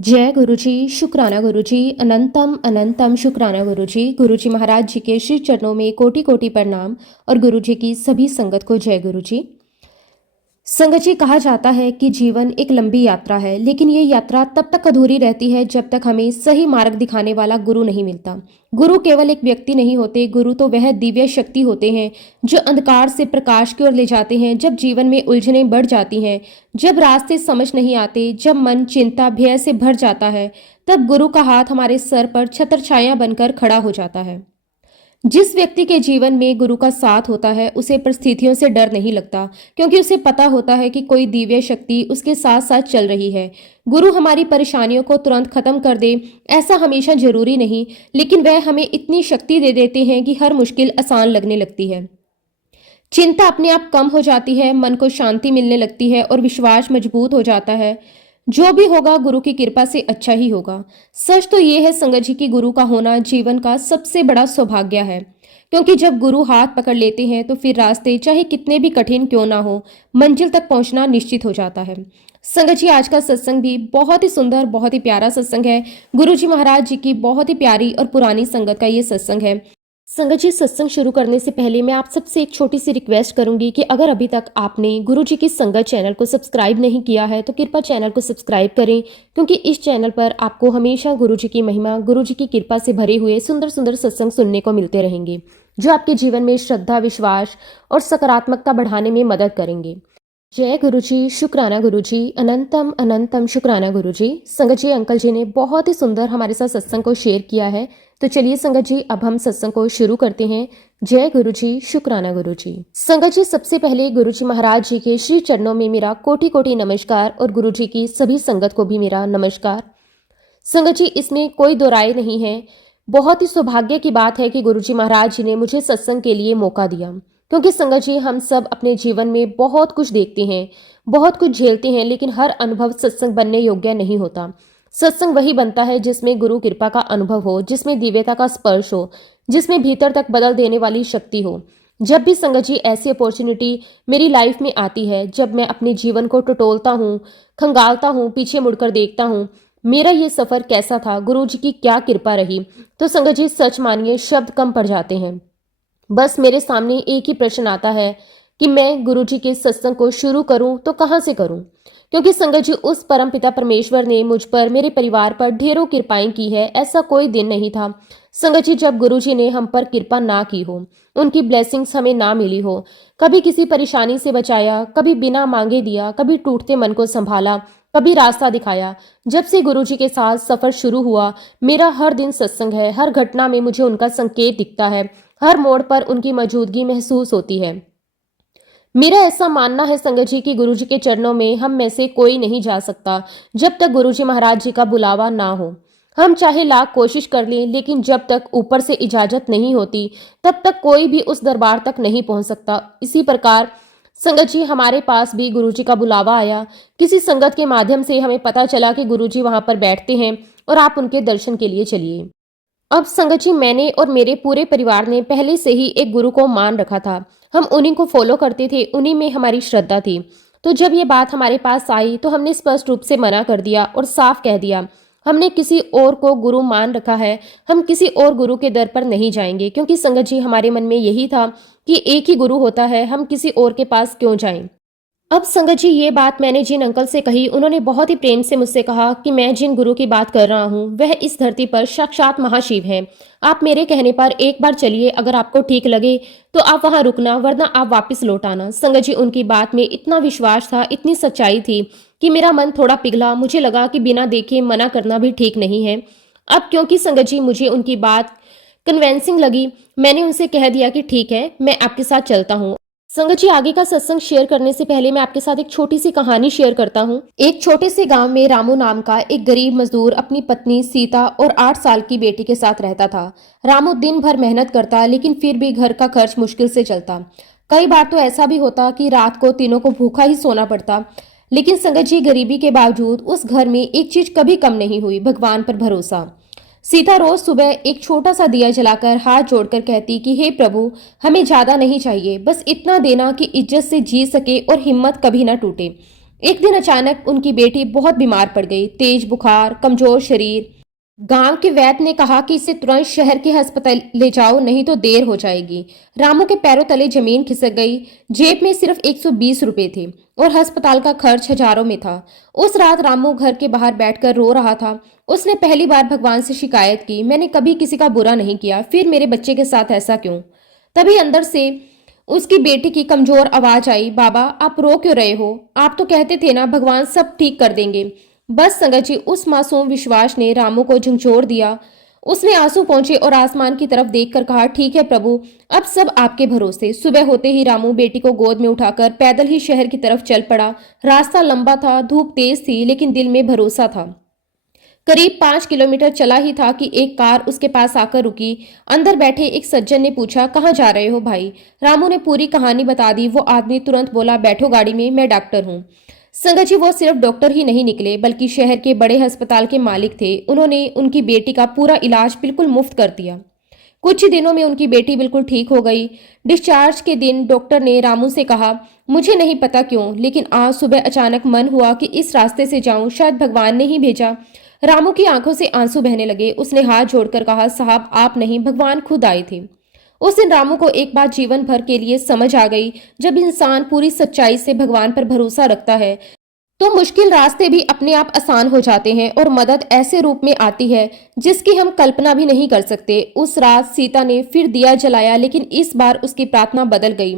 जय गुरुजी, शुक्राना गुरुजी, अनंतम अनंतम शुक्राना गुरुजी। गुरुजी महाराज जी के श्री चरणों में कोटि कोटि प्रणाम और गुरुजी की सभी संगत को जय गुरुजी। संगत जी, कहा जाता है कि जीवन एक लंबी यात्रा है, लेकिन ये यात्रा तब तक अधूरी रहती है जब तक हमें सही मार्ग दिखाने वाला गुरु नहीं मिलता। गुरु केवल एक व्यक्ति नहीं होते, गुरु तो वह दिव्य शक्ति होते हैं जो अंधकार से प्रकाश की ओर ले जाते हैं। जब जीवन में उलझनें बढ़ जाती हैं, जब रास्ते समझ नहीं आते, जब मन चिंता भय से भर जाता है, तब गुरु का हाथ हमारे सर पर छत्र छाया बनकर खड़ा हो जाता है। जिस व्यक्ति के जीवन में गुरु का साथ होता है, उसे परिस्थितियों से डर नहीं लगता, क्योंकि उसे पता होता है कि कोई दिव्य शक्ति उसके साथ साथ चल रही है। गुरु हमारी परेशानियों को तुरंत खत्म कर दे, ऐसा हमेशा जरूरी नहीं, लेकिन वह हमें इतनी शक्ति दे देते हैं कि हर मुश्किल आसान लगने लगती है। चिंता अपने आप कम हो जाती है, मन को शांति मिलने लगती है और विश्वास मजबूत हो जाता है। जो भी होगा गुरु की कृपा से अच्छा ही होगा। सच तो ये है संगत जी की गुरु का होना जीवन का सबसे बड़ा सौभाग्य है, क्योंकि जब गुरु हाथ पकड़ लेते हैं तो फिर रास्ते चाहे कितने भी कठिन क्यों ना हो, मंजिल तक पहुंचना निश्चित हो जाता है। संगत जी, आज का सत्संग भी बहुत ही सुंदर, बहुत ही प्यारा सत्संग है। गुरु जी महाराज जी की बहुत ही प्यारी और पुरानी संगत का ये सत्संग है। संगत जी, सत्संग शुरू करने से पहले मैं आप सबसे एक छोटी सी रिक्वेस्ट करूंगी कि अगर अभी तक आपने गुरु जी की संगत चैनल को सब्सक्राइब नहीं किया है तो कृपया चैनल को सब्सक्राइब करें, क्योंकि इस चैनल पर आपको हमेशा गुरु जी की महिमा, गुरु जी की कृपा से भरे हुए सुंदर सुंदर सत्संग सुनने को मिलते रहेंगे, जो आपके जीवन में श्रद्धा, विश्वास और सकारात्मकता बढ़ाने में मदद करेंगे। जय गुरुजी, शुक्राना गुरुजी, अनंतम अनंतम शुक्राना गुरुजी। संगत जी, अंकल जी ने बहुत ही सुंदर हमारे साथ सत्संग को शेयर किया है, तो चलिए संगत जी, अब हम सत्संग को शुरू करते हैं। जय गुरुजी, शुक्राना गुरुजी। संगत जी, सबसे पहले गुरुजी महाराज जी के श्री चरणों में मेरा कोटि कोटि नमस्कार और गुरुजी की सभी संगत को भी मेरा नमस्कार। संगत जी, इसमें कोई दो राय नहीं है, बहुत ही सौभाग्य की बात है कि गुरुजी महाराज जी ने मुझे सत्संग के लिए मौका दिया, क्योंकि संगत जी, हम सब अपने जीवन में बहुत कुछ देखते हैं, बहुत कुछ झेलते हैं, लेकिन हर अनुभव सत्संग बनने योग्य नहीं होता। सत्संग वही बनता है जिसमें गुरु कृपा का अनुभव हो, जिसमें दिव्यता का स्पर्श हो, जिसमें भीतर तक बदल देने वाली शक्ति हो। जब भी संगत जी ऐसी अपॉर्चुनिटी मेरी लाइफ में आती है, जब मैं अपने जीवन को टटोलता हूँ, खंगालता हूँ, पीछे मुड़कर देखता हूँ मेरा ये सफर कैसा था, गुरु जी की क्या कृपा रही, तो संगत जी, सच मानिए शब्द कम पड़ जाते हैं। बस मेरे सामने एक ही प्रश्न आता है कि मैं गुरु जी के सत्संग को शुरू करूं तो कहां से करूं, क्योंकि संगत जी, उस परम पिता परमेश्वर ने मुझ पर, मेरे परिवार पर ढेरों कृपाएं की है। ऐसा कोई दिन नहीं था संगत जी जब गुरु जी ने हम पर कृपा ना की हो, उनकी ब्लेसिंग्स हमें ना मिली हो। कभी किसी परेशानी से बचाया, कभी बिना मांगे दिया, कभी टूटते मन को संभाला, कभी रास्ता दिखाया। जब से गुरु जी के साथ सफर शुरू हुआ, मेरा हर दिन सत्संग है, हर घटना में मुझे उनका संकेत दिखता है, हर मोड़ पर उनकी मौजूदगी महसूस होती है। मेरा ऐसा मानना है संगत जी कि गुरु जी के चरणों में हम में से कोई नहीं जा सकता जब तक गुरु जी महाराज जी का बुलावा ना हो। हम चाहे लाख कोशिश कर लें, लेकिन जब तक ऊपर से इजाजत नहीं होती तब तक कोई भी उस दरबार तक नहीं पहुंच सकता। इसी प्रकार संगत जी, हमारे पास भी गुरु जी का बुलावा आया। किसी संगत के माध्यम से हमें पता चला कि गुरु जी वहां पर बैठते हैं और आप उनके दर्शन के लिए चलिए। अब संगत जी, मैंने और मेरे पूरे परिवार ने पहले से ही एक गुरु को मान रखा था। हम उन्हीं को फॉलो करते थे, उन्हीं में हमारी श्रद्धा थी। तो जब ये बात हमारे पास आई तो हमने स्पष्ट रूप से मना कर दिया और साफ कह दिया, हमने किसी और को गुरु मान रखा है, हम किसी और गुरु के दर पर नहीं जाएंगे, क्योंकि संगत जी, हमारे मन में यही था कि एक ही गुरु होता है, हम किसी और के पास क्यों जाएं। अब संगत जी, ये बात मैंने जिन अंकल से कही, उन्होंने बहुत ही प्रेम से मुझसे कहा कि मैं जिन गुरु की बात कर रहा हूँ वह इस धरती पर साक्षात महाशिव हैं। आप मेरे कहने पर एक बार चलिए, अगर आपको ठीक लगे तो आप वहां रुकना, वरना आप वापस लौट आना। संगत जी, उनकी बात में इतना विश्वास था, इतनी सच्चाई थी कि मेरा मन थोड़ा पिघला। मुझे लगा कि बिना देखे मना करना भी ठीक नहीं है। अब क्योंकि संगत जी मुझे उनकी बात कन्वेंसिंग लगी, मैंने उनसे कह दिया कि ठीक है, मैं आपके साथ चलता हूँ। संगत जी, आगे का सत्संग शेयर करने से पहले मैं आपके साथ एक छोटी सी कहानी शेयर करता हूँ। एक छोटे से गांव में रामू नाम का एक गरीब मजदूर अपनी पत्नी सीता और 8 साल की बेटी के साथ रहता था। रामू दिन भर मेहनत करता, लेकिन फिर भी घर का खर्च मुश्किल से चलता। कई बार तो ऐसा भी होता कि रात को तीनों को भूखा ही सोना पड़ता। लेकिन संगत जी, गरीबी के बावजूद उस घर में एक चीज कभी कम नहीं हुई, भगवान पर भरोसा। सीता रोज सुबह एक छोटा सा दिया जलाकर हाथ जोड़कर कहती कि हे प्रभु, हमें ज्यादा नहीं चाहिए, बस इतना देना कि इज्जत से जी सके और हिम्मत कभी ना टूटे। एक दिन अचानक उनकी बेटी बहुत बीमार पड़ गई, तेज बुखार, कमजोर शरीर। गांव के वैद्य ने कहा कि इसे तुरंत शहर के अस्पताल ले जाओ, नहीं तो देर हो जाएगी। रामू के पैरों तले जमीन खिसक गई। जेब में सिर्फ 120 रुपए थे और अस्पताल का खर्च हजारों में था। उस रात रामू घर के बाहर बैठकर रो रहा था। उसने पहली बार भगवान से शिकायत की, मैंने कभी किसी का बुरा नहीं किया, फिर मेरे बच्चे के साथ ऐसा क्यों। तभी अंदर से उसकी बेटी की कमजोर आवाज आई, बाबा आप रो क्यों रहे हो? आप तो कहते थे ना भगवान सब ठीक कर देंगे। बस संगत जी, उस मासूम विश्वास ने रामू को झंझोर दिया। उसने आंसू पहुंचे और आसमान की तरफ देखकर कहा, ठीक है प्रभु, अब सब आपके भरोसे। सुबह होते ही रामू बेटी को गोद में उठाकर पैदल ही शहर की तरफ चल पड़ा। रास्ता लंबा था, धूप तेज थी, लेकिन दिल में भरोसा था। करीब 5 किलोमीटर चला ही था कि एक कार उसके पास आकर रुकी। अंदर बैठे एक सज्जन ने पूछा, कहाँ जा रहे हो भाई? रामू ने पूरी कहानी बता दी। वो आदमी तुरंत बोला, बैठो गाड़ी में, मैं डॉक्टर हूँ। संगत जी, वो सिर्फ डॉक्टर ही नहीं निकले बल्कि शहर के बड़े अस्पताल के मालिक थे। उन्होंने उनकी बेटी का पूरा इलाज बिल्कुल मुफ्त कर दिया। कुछ ही दिनों में उनकी बेटी बिल्कुल ठीक हो गई। डिस्चार्ज के दिन डॉक्टर ने रामू से कहा, मुझे नहीं पता क्यों, लेकिन आज सुबह अचानक मन हुआ कि इस रास्ते से जाऊं, शायद भगवान ने ही भेजा। रामू की आंखों से आंसू बहने लगे। उसने हाथ जोड़कर कहा, साहब आप नहीं, भगवान खुद आए थे। उस दिन रामू को एक बात जीवन भर के लिए समझ आ गई, जब इंसान पूरी सच्चाई से भगवान पर भरोसा रखता है तो मुश्किल रास्ते भी अपने आप आसान हो जाते हैं और मदद ऐसे रूप में आती है जिसकी हम कल्पना भी नहीं कर सकते। उस रात सीता ने फिर दिया जलाया, लेकिन इस बार उसकी प्रार्थना बदल गई।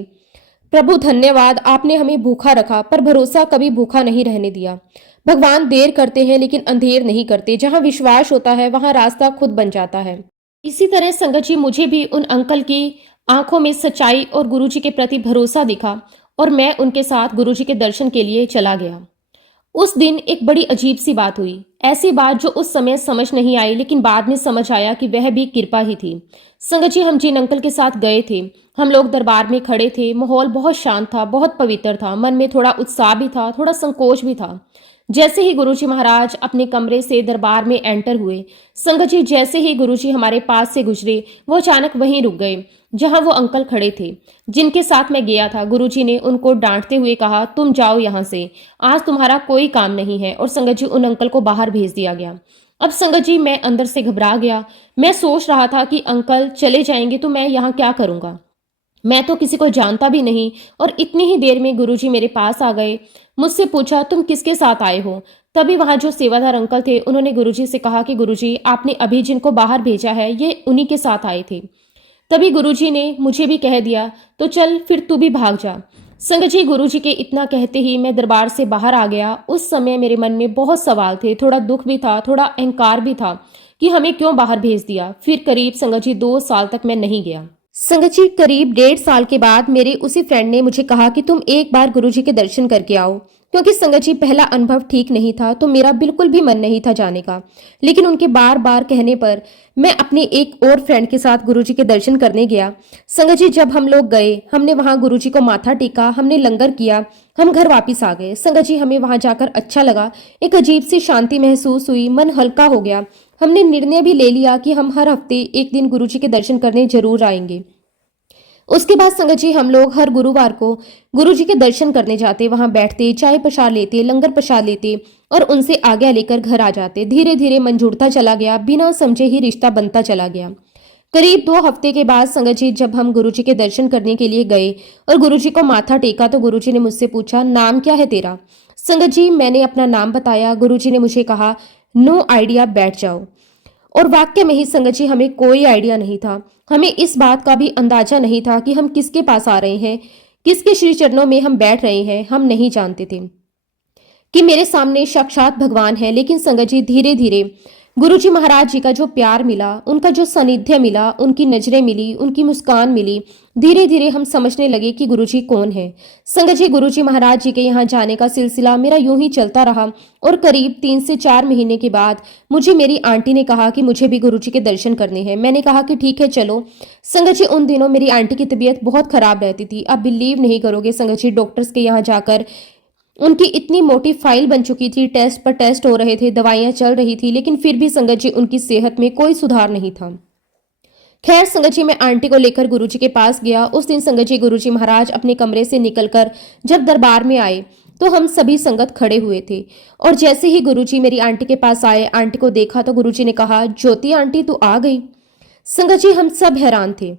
प्रभु धन्यवाद, आपने हमें भूखा रखा पर भरोसा कभी भूखा नहीं रहने दिया। भगवान देर करते हैं लेकिन अंधेर नहीं करते। जहां विश्वास होता है वहां रास्ता खुद बन जाता है। इसी तरह संगत जी, मुझे भी उन अंकल की आंखों में सच्चाई और गुरुजी के प्रति भरोसा दिखा और मैं उनके साथ गुरुजी के दर्शन के लिए चला गया। उस दिन एक बड़ी अजीब सी बात हुई, ऐसी बात जो उस समय समझ नहीं आई, लेकिन बाद में समझ आया कि वह भी कृपा ही थी। संगत जी, हम जिन अंकल के साथ गए थे, हम लोग दरबार में खड़े थे। माहौल बहुत शांत था, बहुत पवित्र था। मन में थोड़ा उत्साह भी था, थोड़ा संकोच भी था। जैसे ही गुरुजी महाराज अपने कमरे से दरबार में एंटर हुए, संगत जी जैसे ही गुरुजी हमारे पास से गुजरे, वो अचानक वहीं रुक गए जहां वो अंकल खड़े थे जिनके साथ मैं गया था। गुरुजी ने उनको डांटते हुए कहा, तुम जाओ यहाँ से, आज तुम्हारा कोई काम नहीं है। और संगत जी उन अंकल को बाहर भेज दिया गया। अब संगत जी मैं अंदर से घबरा गया। मैं सोच रहा था कि अंकल चले जाएंगे तो मैं यहाँ क्या करूंगा। मैं तो किसी को जानता भी नहीं और इतनी ही देर में गुरुजी मेरे पास आ गए। मुझसे पूछा, तुम किसके साथ आए हो? तभी वहां जो सेवादार अंकल थे उन्होंने गुरुजी से कहा कि गुरुजी आपने अभी जिनको बाहर भेजा है ये उन्हीं के साथ आए थे। तभी गुरुजी ने मुझे भी कह दिया, तो चल फिर तू भी भाग जा। संगत जी, गुरुजी के इतना कहते ही मैं दरबार से बाहर आ गया। उस समय मेरे मन में बहुत सवाल थे, थोड़ा दुख भी था, थोड़ा अहंकार भी था कि हमें क्यों बाहर भेज दिया। फिर करीब संगत जी 2 साल तक मैं नहीं गया। संगत जी, करीब 1.5 साल के बाद मेरे उसी फ्रेंड ने मुझे कहा कि तुम एक बार गुरुजी के दर्शन करके आओ। क्योंकि संगत जी पहला अनुभव ठीक नहीं था तो मेरा बिल्कुल भी मन नहीं था जाने का, लेकिन उनके बार बार कहने पर मैं अपने एक और फ्रेंड के साथ गुरुजी के दर्शन करने गया। संगत जी जब हम लोग गए, हमने वहां गुरुजी को माथा टेका, हमने लंगर किया, हम घर वापिस आ गए। संगत जी हमें वहां जाकर अच्छा लगा, एक अजीब सी शांति महसूस हुई, मन हल्का हो गया। हमने निर्णय भी ले लिया कि हम हर हफ्ते एक दिन गुरुजी के दर्शन करने जरूर आएंगे। उसके बाद संगत जी हम लोग हर गुरुवार को गुरुजी के दर्शन करने जाते, वहां बैठते, चाय प्रसाद लेते, लंगर प्रसाद लेते और उनसे आज्ञा लेकर घर आ जाते। धीरे धीरे मन जुड़ता चला गया, बिना समझे ही रिश्ता बनता चला गया। करीब 2 हफ्ते के बाद संगत जी जब हम गुरुजी के दर्शन करने के लिए गए और गुरुजी को माथा टेका तो गुरुजी ने मुझसे पूछा, नाम क्या है तेरा? संगत जी मैंने अपना नाम बताया। गुरुजी ने मुझे कहा, नो आइडिया, बैठ जाओ। और वाक्य में ही संगत जी हमें कोई आइडिया नहीं था। हमें इस बात का भी अंदाजा नहीं था कि हम किसके पास आ रहे हैं, किसके श्री चरणों में हम बैठ रहे हैं। हम नहीं जानते थे कि मेरे सामने साक्षात भगवान है। लेकिन संगत जी धीरे धीरे गुरुजी महाराज जी का जो प्यार मिला, उनका जो सानिध्य मिला, उनकी नजरें मिली, उनकी मुस्कान मिली, धीरे धीरे हम समझने लगे कि गुरुजी कौन है। संगत जी गुरुजी महाराज जी के यहाँ जाने का सिलसिला मेरा यूं ही चलता रहा और करीब 3 से 4 महीने के बाद मुझे मेरी आंटी ने कहा कि मुझे भी गुरुजी के दर्शन करने हैं। मैंने कहा कि ठीक है चलो। संगत जी उन दिनों मेरी आंटी की तबीयत बहुत खराब रहती थी। आप बिलीव नहीं करोगे संगत जी, डॉक्टर्स के यहाँ जाकर उनकी इतनी मोटी फाइल बन चुकी थी, टेस्ट पर टेस्ट हो रहे थे, दवाइयां चल रही थी, लेकिन फिर भी संगत जी उनकी सेहत में कोई सुधार नहीं था। खैर संगत जी, मैं आंटी को लेकर गुरुजी के पास गया। उस दिन संगत जी गुरुजी महाराज अपने कमरे से निकलकर जब दरबार में आए तो हम सभी संगत खड़े हुए थे। और जैसे ही गुरुजी मेरी आंटी के पास आए, आंटी को देखा तो गुरुजी ने कहा, ज्योति आंटी तू आ गई। संगत जी हम सब हैरान थे,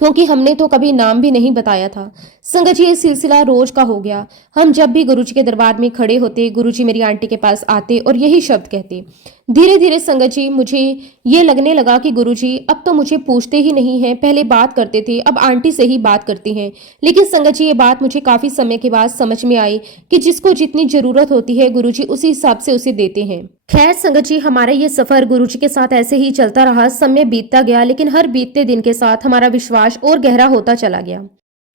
क्योंकि हमने तो कभी नाम भी नहीं बताया था। संगत जी ये सिलसिला रोज का हो गया। हम जब भी गुरुजी के दरबार में खड़े होते, गुरुजी मेरी आंटी के पास आते और यही शब्द कहते। धीरे धीरे संगत जी मुझे ये लगने लगा कि गुरुजी अब तो मुझे पूछते ही नहीं हैं, पहले बात करते थे अब आंटी से ही बात करती हैं। लेकिन संगत जी ये बात मुझे काफी समय के बाद समझ में आई कि जिसको जितनी जरूरत होती है गुरुजी उसी हिसाब से उसे देते हैं। खैर संगत जी हमारा ये सफर गुरुजी के साथ ऐसे ही चलता रहा। समय बीतता गया, लेकिन हर बीतते दिन के साथ हमारा विश्वास और गहरा होता चला गया।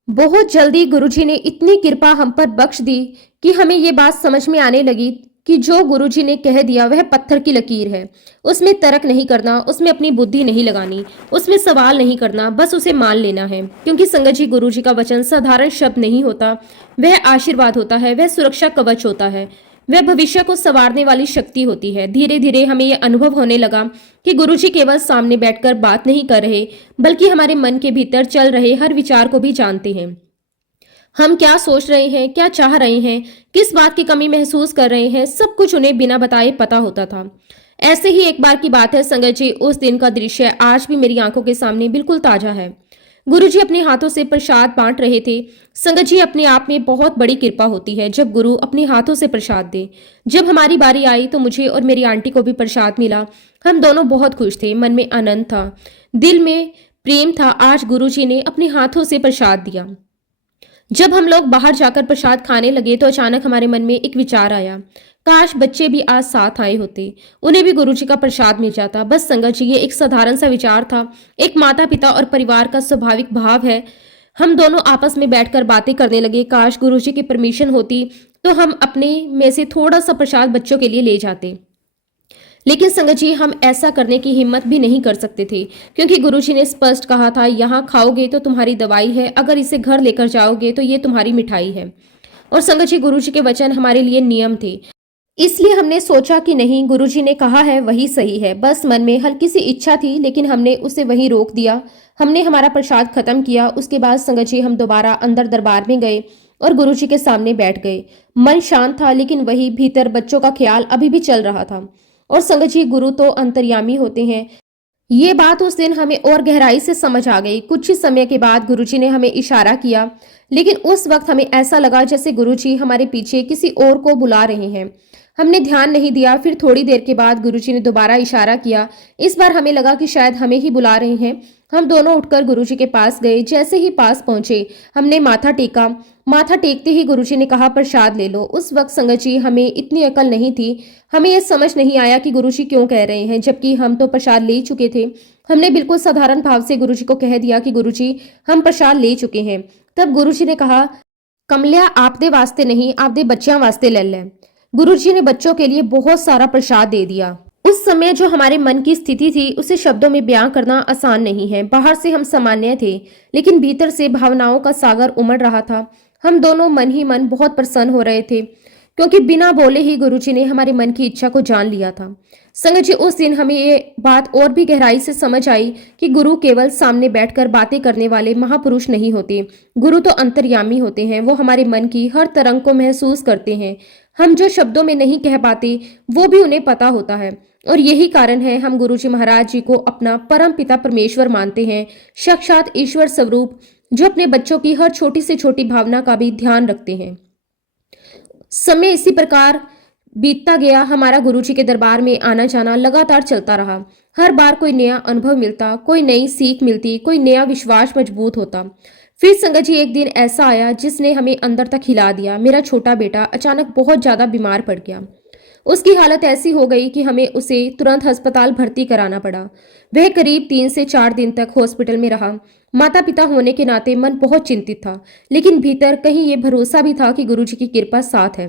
बहुत जल्दी गुरुजी ने इतनी कृपा हम पर बख्श दी कि हमें ये बात समझ में आने लगी कि जो गुरुजी ने कह दिया वह पत्थर की लकीर है। उसमें तर्क नहीं करना, उसमें अपनी बुद्धि नहीं लगानी, उसमें सवाल नहीं करना, बस उसे मान लेना है। क्योंकि संगत जी गुरुजी का वचन साधारण शब्द नहीं होता, वह आशीर्वाद होता है, वह सुरक्षा कवच होता है, वह भविष्य को संवारने वाली शक्ति होती है। धीरे धीरे हमें यह अनुभव होने लगा कि गुरुजी केवल सामने बैठकर बात नहीं कर रहे, बल्कि हमारे मन के भीतर चल रहे हर विचार को भी जानते हैं। हम क्या सोच रहे हैं, क्या चाह रहे हैं, किस बात की कमी महसूस कर रहे हैं, सब कुछ उन्हें बिना बताए पता होता था। ऐसे ही एक बार की बात है संगत जी, उस दिन का दृश्य आज भी मेरी आंखों के सामने बिल्कुल ताजा है। गुरुजी अपने हाथों से प्रसाद बांट रहे थे। संगत जी अपने आप में बहुत बड़ी कृपा होती है जब गुरु अपने हाथों से प्रसाद दे। जब हमारी बारी आई तो मुझे और मेरी आंटी को भी प्रसाद मिला। हम दोनों बहुत खुश थे, मन में आनंद था, दिल में प्रेम था। आज गुरुजी ने अपने हाथों से प्रसाद दिया। जब हम लोग बाहर जाकर प्रसाद खाने लगे तो अचानक हमारे मन में एक विचार आया, काश बच्चे भी आज साथ आए होते, उन्हें भी गुरुजी का प्रसाद मिल जाता। बस संगत जी ये एक साधारण सा विचार था, एक माता पिता और परिवार का स्वाभाविक भाव है। हम दोनों आपस में बैठकर बातें करने लगे, काश गुरुजी की परमिशन होती तो हम अपने में से थोड़ा सा प्रसाद बच्चों के लिए ले जाते। लेकिन संगत जी हम ऐसा करने की हिम्मत भी नहीं कर सकते थे, क्योंकि गुरुजी ने स्पष्ट कहा था, यहाँ खाओगे तो तुम्हारी दवाई है, अगर इसे घर लेकर जाओगे तो ये तुम्हारी मिठाई है। और संगत जी गुरुजी के वचन हमारे लिए नियम थे, इसलिए हमने सोचा कि नहीं, गुरुजी ने कहा है वही सही है। बस मन में हल्की सी इच्छा थी, लेकिन हमने उसे वहीं रोक दिया। हमने हमारा प्रसाद खत्म किया। उसके बाद संगत जी हम दोबारा अंदर दरबार में गए और गुरुजी के सामने बैठ गए। मन शांत था, लेकिन वही भीतर बच्चों का ख्याल अभी भी चल रहा था। और संगत जी गुरु तो अंतर्यामी होते हैं, ये बात उस दिन हमें और गहराई से समझ आ गई। कुछ ही समय के बाद गुरुजी ने हमें इशारा किया, लेकिन उस वक्त हमें ऐसा लगा जैसे गुरुजी हमारे पीछे किसी और को बुला रहे हैं। हमने ध्यान नहीं दिया। फिर थोड़ी देर के बाद गुरुजी ने दोबारा इशारा किया। इस बार हमें लगा कि शायद हमें ही बुला रहे हैं। हम दोनों उठकर गुरुजी के पास गए। जैसे ही पास पहुंचे हमने माथा टेका। माथा टेकते ही गुरुजी ने कहा, प्रसाद ले लो। उस वक्त संगत जी हमें इतनी अकल नहीं थी, हमें यह समझ नहीं आया कि गुरुजी क्यों कह रहे हैं, जबकि हम तो प्रसाद ले चुके थे। हमने बिल्कुल साधारण भाव से गुरुजी को कह दिया कि गुरुजी हम प्रसाद ले चुके हैं। तब गुरुजी ने कहा, कमलिया आप दे वास्ते नहीं, आप दे बच्चियां वास्ते ले लें। गुरुजी ने बच्चों के लिए बहुत सारा प्रसाद दे दिया। उस समय जो हमारे मन की स्थिति थी उसे शब्दों में बयां करना आसान नहीं है। बाहर से हम सामान्य थे, लेकिन भीतर से भावनाओं का सागर उमड़ रहा था। हम दोनों मन ही मन बहुत प्रसन्न हो रहे थे, क्योंकि बिना बोले ही गुरुजी ने हमारे मन की इच्छा को जान लिया था। संगत जी उस दिन हमें ये बात और भी गहराई से समझ आई कि गुरु केवल सामने बैठकर बातें करने वाले महापुरुष नहीं होते। गुरु तो अंतर्यामी होते हैं, वो हमारे मन की हर तरंग को महसूस करते हैं। हम जो शब्दों में नहीं कह पाते वो भी उन्हें पता होता है। और यही कारण है हम गुरुजी महाराज जी को अपना परम पिता परमेश्वर मानते हैं, साक्षात ईश्वर स्वरूप, जो अपने बच्चों की हर छोटी से छोटी भावना का भी ध्यान रखते हैं। समय इसी प्रकार बीतता गया। हमारा गुरुजी के दरबार में आना जाना लगातार चलता रहा। हर बार कोई नया अनुभव मिलता, कोई नई सीख मिलती, कोई नया विश्वास मजबूत होता। फिर संगत जी एक दिन ऐसा आया जिसने हमें अंदर तक हिला दिया। मेरा छोटा बेटा अचानक बहुत ज्यादा बीमार पड़ गया। उसकी हालत ऐसी हो गई कि हमें उसे तुरंत अस्पताल भर्ती कराना पड़ा। वह करीब 3 से 4 दिन तक हॉस्पिटल में रहा। माता पिता होने के नाते मन बहुत चिंतित था, लेकिन भीतर कहीं ये भरोसा भी था कि गुरुजी की कृपा साथ है।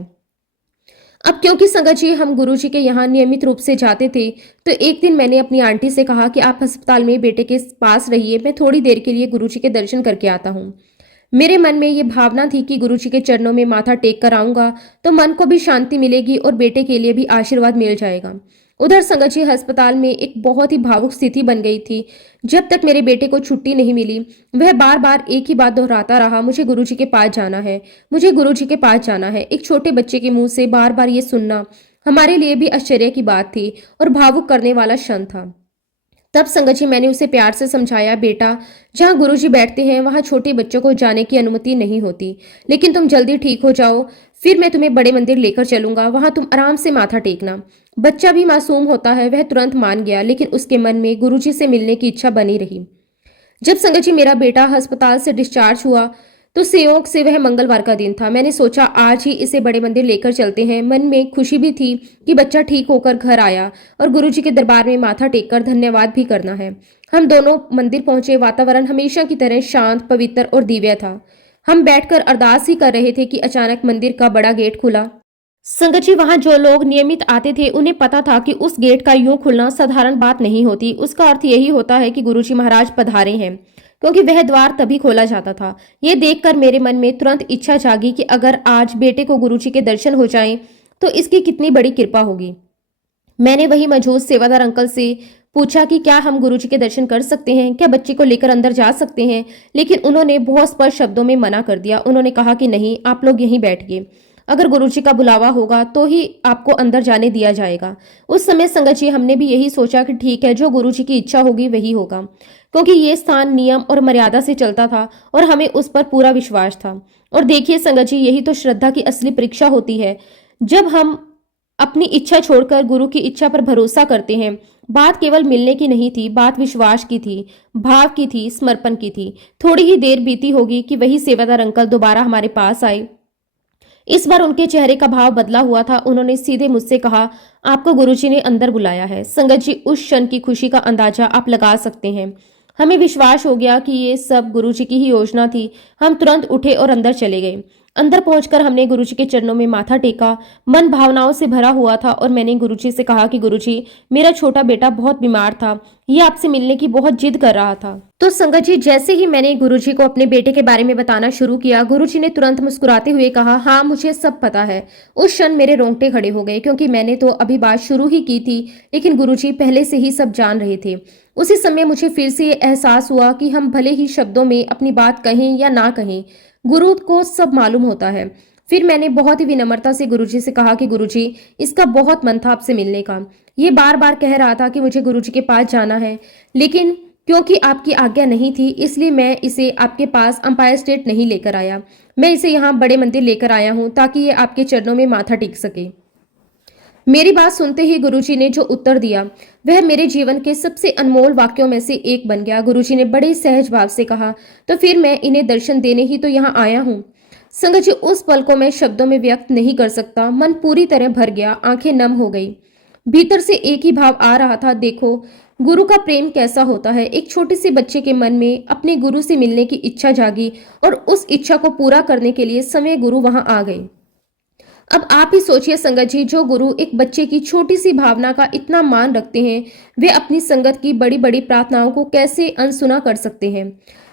अब क्योंकि संगत जी हम गुरुजी के यहाँ नियमित रूप से जाते थे, तो एक दिन मैंने अपनी आंटी से कहा कि आप अस्पताल में बेटे के पास रहिए, मैं थोड़ी देर के लिए गुरुजी के दर्शन करके आता हूँ। मेरे मन में ये भावना थी कि गुरुजी के चरणों में माथा टेक कर आऊंगा तो मन को भी शांति मिलेगी और बेटे के लिए भी आशीर्वाद मिल जाएगा। उधर संगत जी अस्पताल में एक बहुत ही भावुक स्थिति बन गई थी। जब तक मेरे बेटे को छुट्टी नहीं मिली, वह बार बार एक ही बात दोहराता रहा, मुझे गुरुजी के पास जाना है, मुझे गुरुजी के पास जाना है। एक छोटे बच्चे के मुंह से बार बार ये सुनना हमारे लिए भी आश्चर्य की बात थी और भावुक करने वाला क्षण था। तब संगत जी मैंने उसे प्यार से समझाया, बेटा, जहाँ गुरुजी बैठते हैं वहाँ छोटे बच्चों को जाने की अनुमति नहीं होती, लेकिन तुम जल्दी ठीक हो जाओ, फिर मैं तुम्हें बड़े मंदिर लेकर चलूंगा, वहां तुम आराम से माथा टेकना। बच्चा भी मासूम होता है, वह तुरंत मान गया, लेकिन उसके मन में गुरुजी से मिलने की इच्छा बनी रही। जब संगत जी मेरा बेटा अस्पताल से डिस्चार्ज हुआ तो संयोग से वह मंगलवार का दिन था। मैंने सोचा आज ही इसे बड़े मंदिर लेकर चलते हैं। मन में खुशी भी थी कि बच्चा ठीक होकर घर आया और गुरुजी के दरबार में माथा टेककर धन्यवाद भी करना है। हम दोनों मंदिर पहुंचे। वातावरण हमेशा की तरह शांत, पवित्र और दिव्य था। हम बैठकर अरदास ही कर रहे थे कि अचानक मंदिर का बड़ा गेट खुला। संगत जी, वहां जो लोग नियमित आते थे उन्हें पता था कि उस गेट का यूं खुलना साधारण बात नहीं होती। उसका अर्थ यही होता है कि गुरुजी महाराज पधारे हैं, क्योंकि वह द्वार तभी खोला जाता था। ये देखकर मेरे मन में तुरंत इच्छा जागी कि अगर आज बेटे को गुरुजी के दर्शन हो जाएं तो इसकी कितनी बड़ी कृपा होगी। मैंने वही मौजूद सेवादार अंकल से पूछा कि क्या हम गुरुजी के दर्शन कर सकते हैं, क्या बच्चे को लेकर अंदर जा सकते हैं, लेकिन उन्होंने बहुत स्पष्ट शब्दों में मना कर दिया। उन्होंने कहा कि नहीं, आप लोग यहीं बैठिए, अगर गुरुजी का बुलावा होगा तो ही आपको अंदर जाने दिया जाएगा। उस समय संगत जी हमने भी यही सोचा कि ठीक है, जो गुरुजी की इच्छा होगी वही होगा, क्योंकि ये स्थान नियम और मर्यादा से चलता था और हमें उस पर पूरा विश्वास था। और देखिए संगत जी, यही तो श्रद्धा की असली परीक्षा होती है, जब हम अपनी इच्छा छोड़कर गुरु की इच्छा पर भरोसा करते हैं। बात केवल मिलने की नहीं थी, बात विश्वास की थी, भाव की थी, समर्पण की थी। थोड़ी ही देर बीती होगी कि वही सेवादार अंकल दोबारा हमारे पास आए। इस बार उनके चेहरे का भाव बदला हुआ था। उन्होंने सीधे मुझसे कहा, आपको गुरुजी ने अंदर बुलाया है। संगत जी, उस क्षण की खुशी का अंदाजा आप लगा सकते हैं। हमें विश्वास हो गया कि ये सब गुरुजी की ही योजना थी। हम तुरंत उठे और अंदर चले गए। अंदर पहुंचकर हमने गुरुजी के चरणों में माथा टेका। मन भावनाओं से भरा हुआ था और मैंने गुरुजी से कहा कि गुरुजी, मेरा छोटा बेटा बहुत बीमार था, ये आपसे मिलने की बहुत जिद कर रहा था। तो संगत जी, जैसे ही मैंने गुरुजी को अपने बेटे के बारे में बताना शुरू किया, गुरुजी ने तुरंत मुस्कुराते हुए कहा, हाँ, मुझे सब पता है। उस क्षण मेरे रोंगटे खड़े हो गए, क्योंकि मैंने तो अभी बात शुरू ही की थी, लेकिन गुरुजी पहले से ही सब जान रहे थे। उसी समय मुझे फिर से ये एहसास हुआ कि हम भले ही शब्दों में अपनी बात कहें या ना कहें, गुरु को सब मालूम होता है। फिर मैंने बहुत ही विनम्रता से गुरुजी से कहा कि गुरुजी, इसका बहुत मन था आपसे मिलने का। ये बार बार कह रहा था कि मुझे गुरुजी के पास जाना है, लेकिन क्योंकि आपकी आज्ञा नहीं थी, इसलिए मैं इसे आपके पास अंपायर स्टेट नहीं लेकर आया। मैं इसे यहाँ बड़े मंदिर लेकर आया हूँ ताकि ये आपके चरणों में माथा टेक सके। मेरी बात सुनते ही गुरुजी ने जो उत्तर दिया वह मेरे जीवन के सबसे अनमोल वाक्यों में से एक बन गया। गुरुजी ने बड़े सहज भाव से कहा, तो फिर मैं इन्हें दर्शन देने ही तो यहाँ आया हूँ। संगत जी, उस पल को मैं शब्दों में व्यक्त नहीं कर सकता। मन पूरी तरह भर गया, आंखें नम हो गई। भीतर से एक ही भाव आ रहा था, देखो गुरु का प्रेम कैसा होता है। एक छोटे से बच्चे के मन में अपने गुरु से मिलने की इच्छा जागी और उस इच्छा को पूरा करने के लिए समय गुरु वहां आ गए। अब आप ही सोचिए संगत जी, जो गुरु एक बच्चे की छोटी सी भावना का इतना मान रखते हैं, वे अपनी संगत की बड़ी बड़ी प्रार्थनाओं को कैसे अनसुना कर सकते हैं।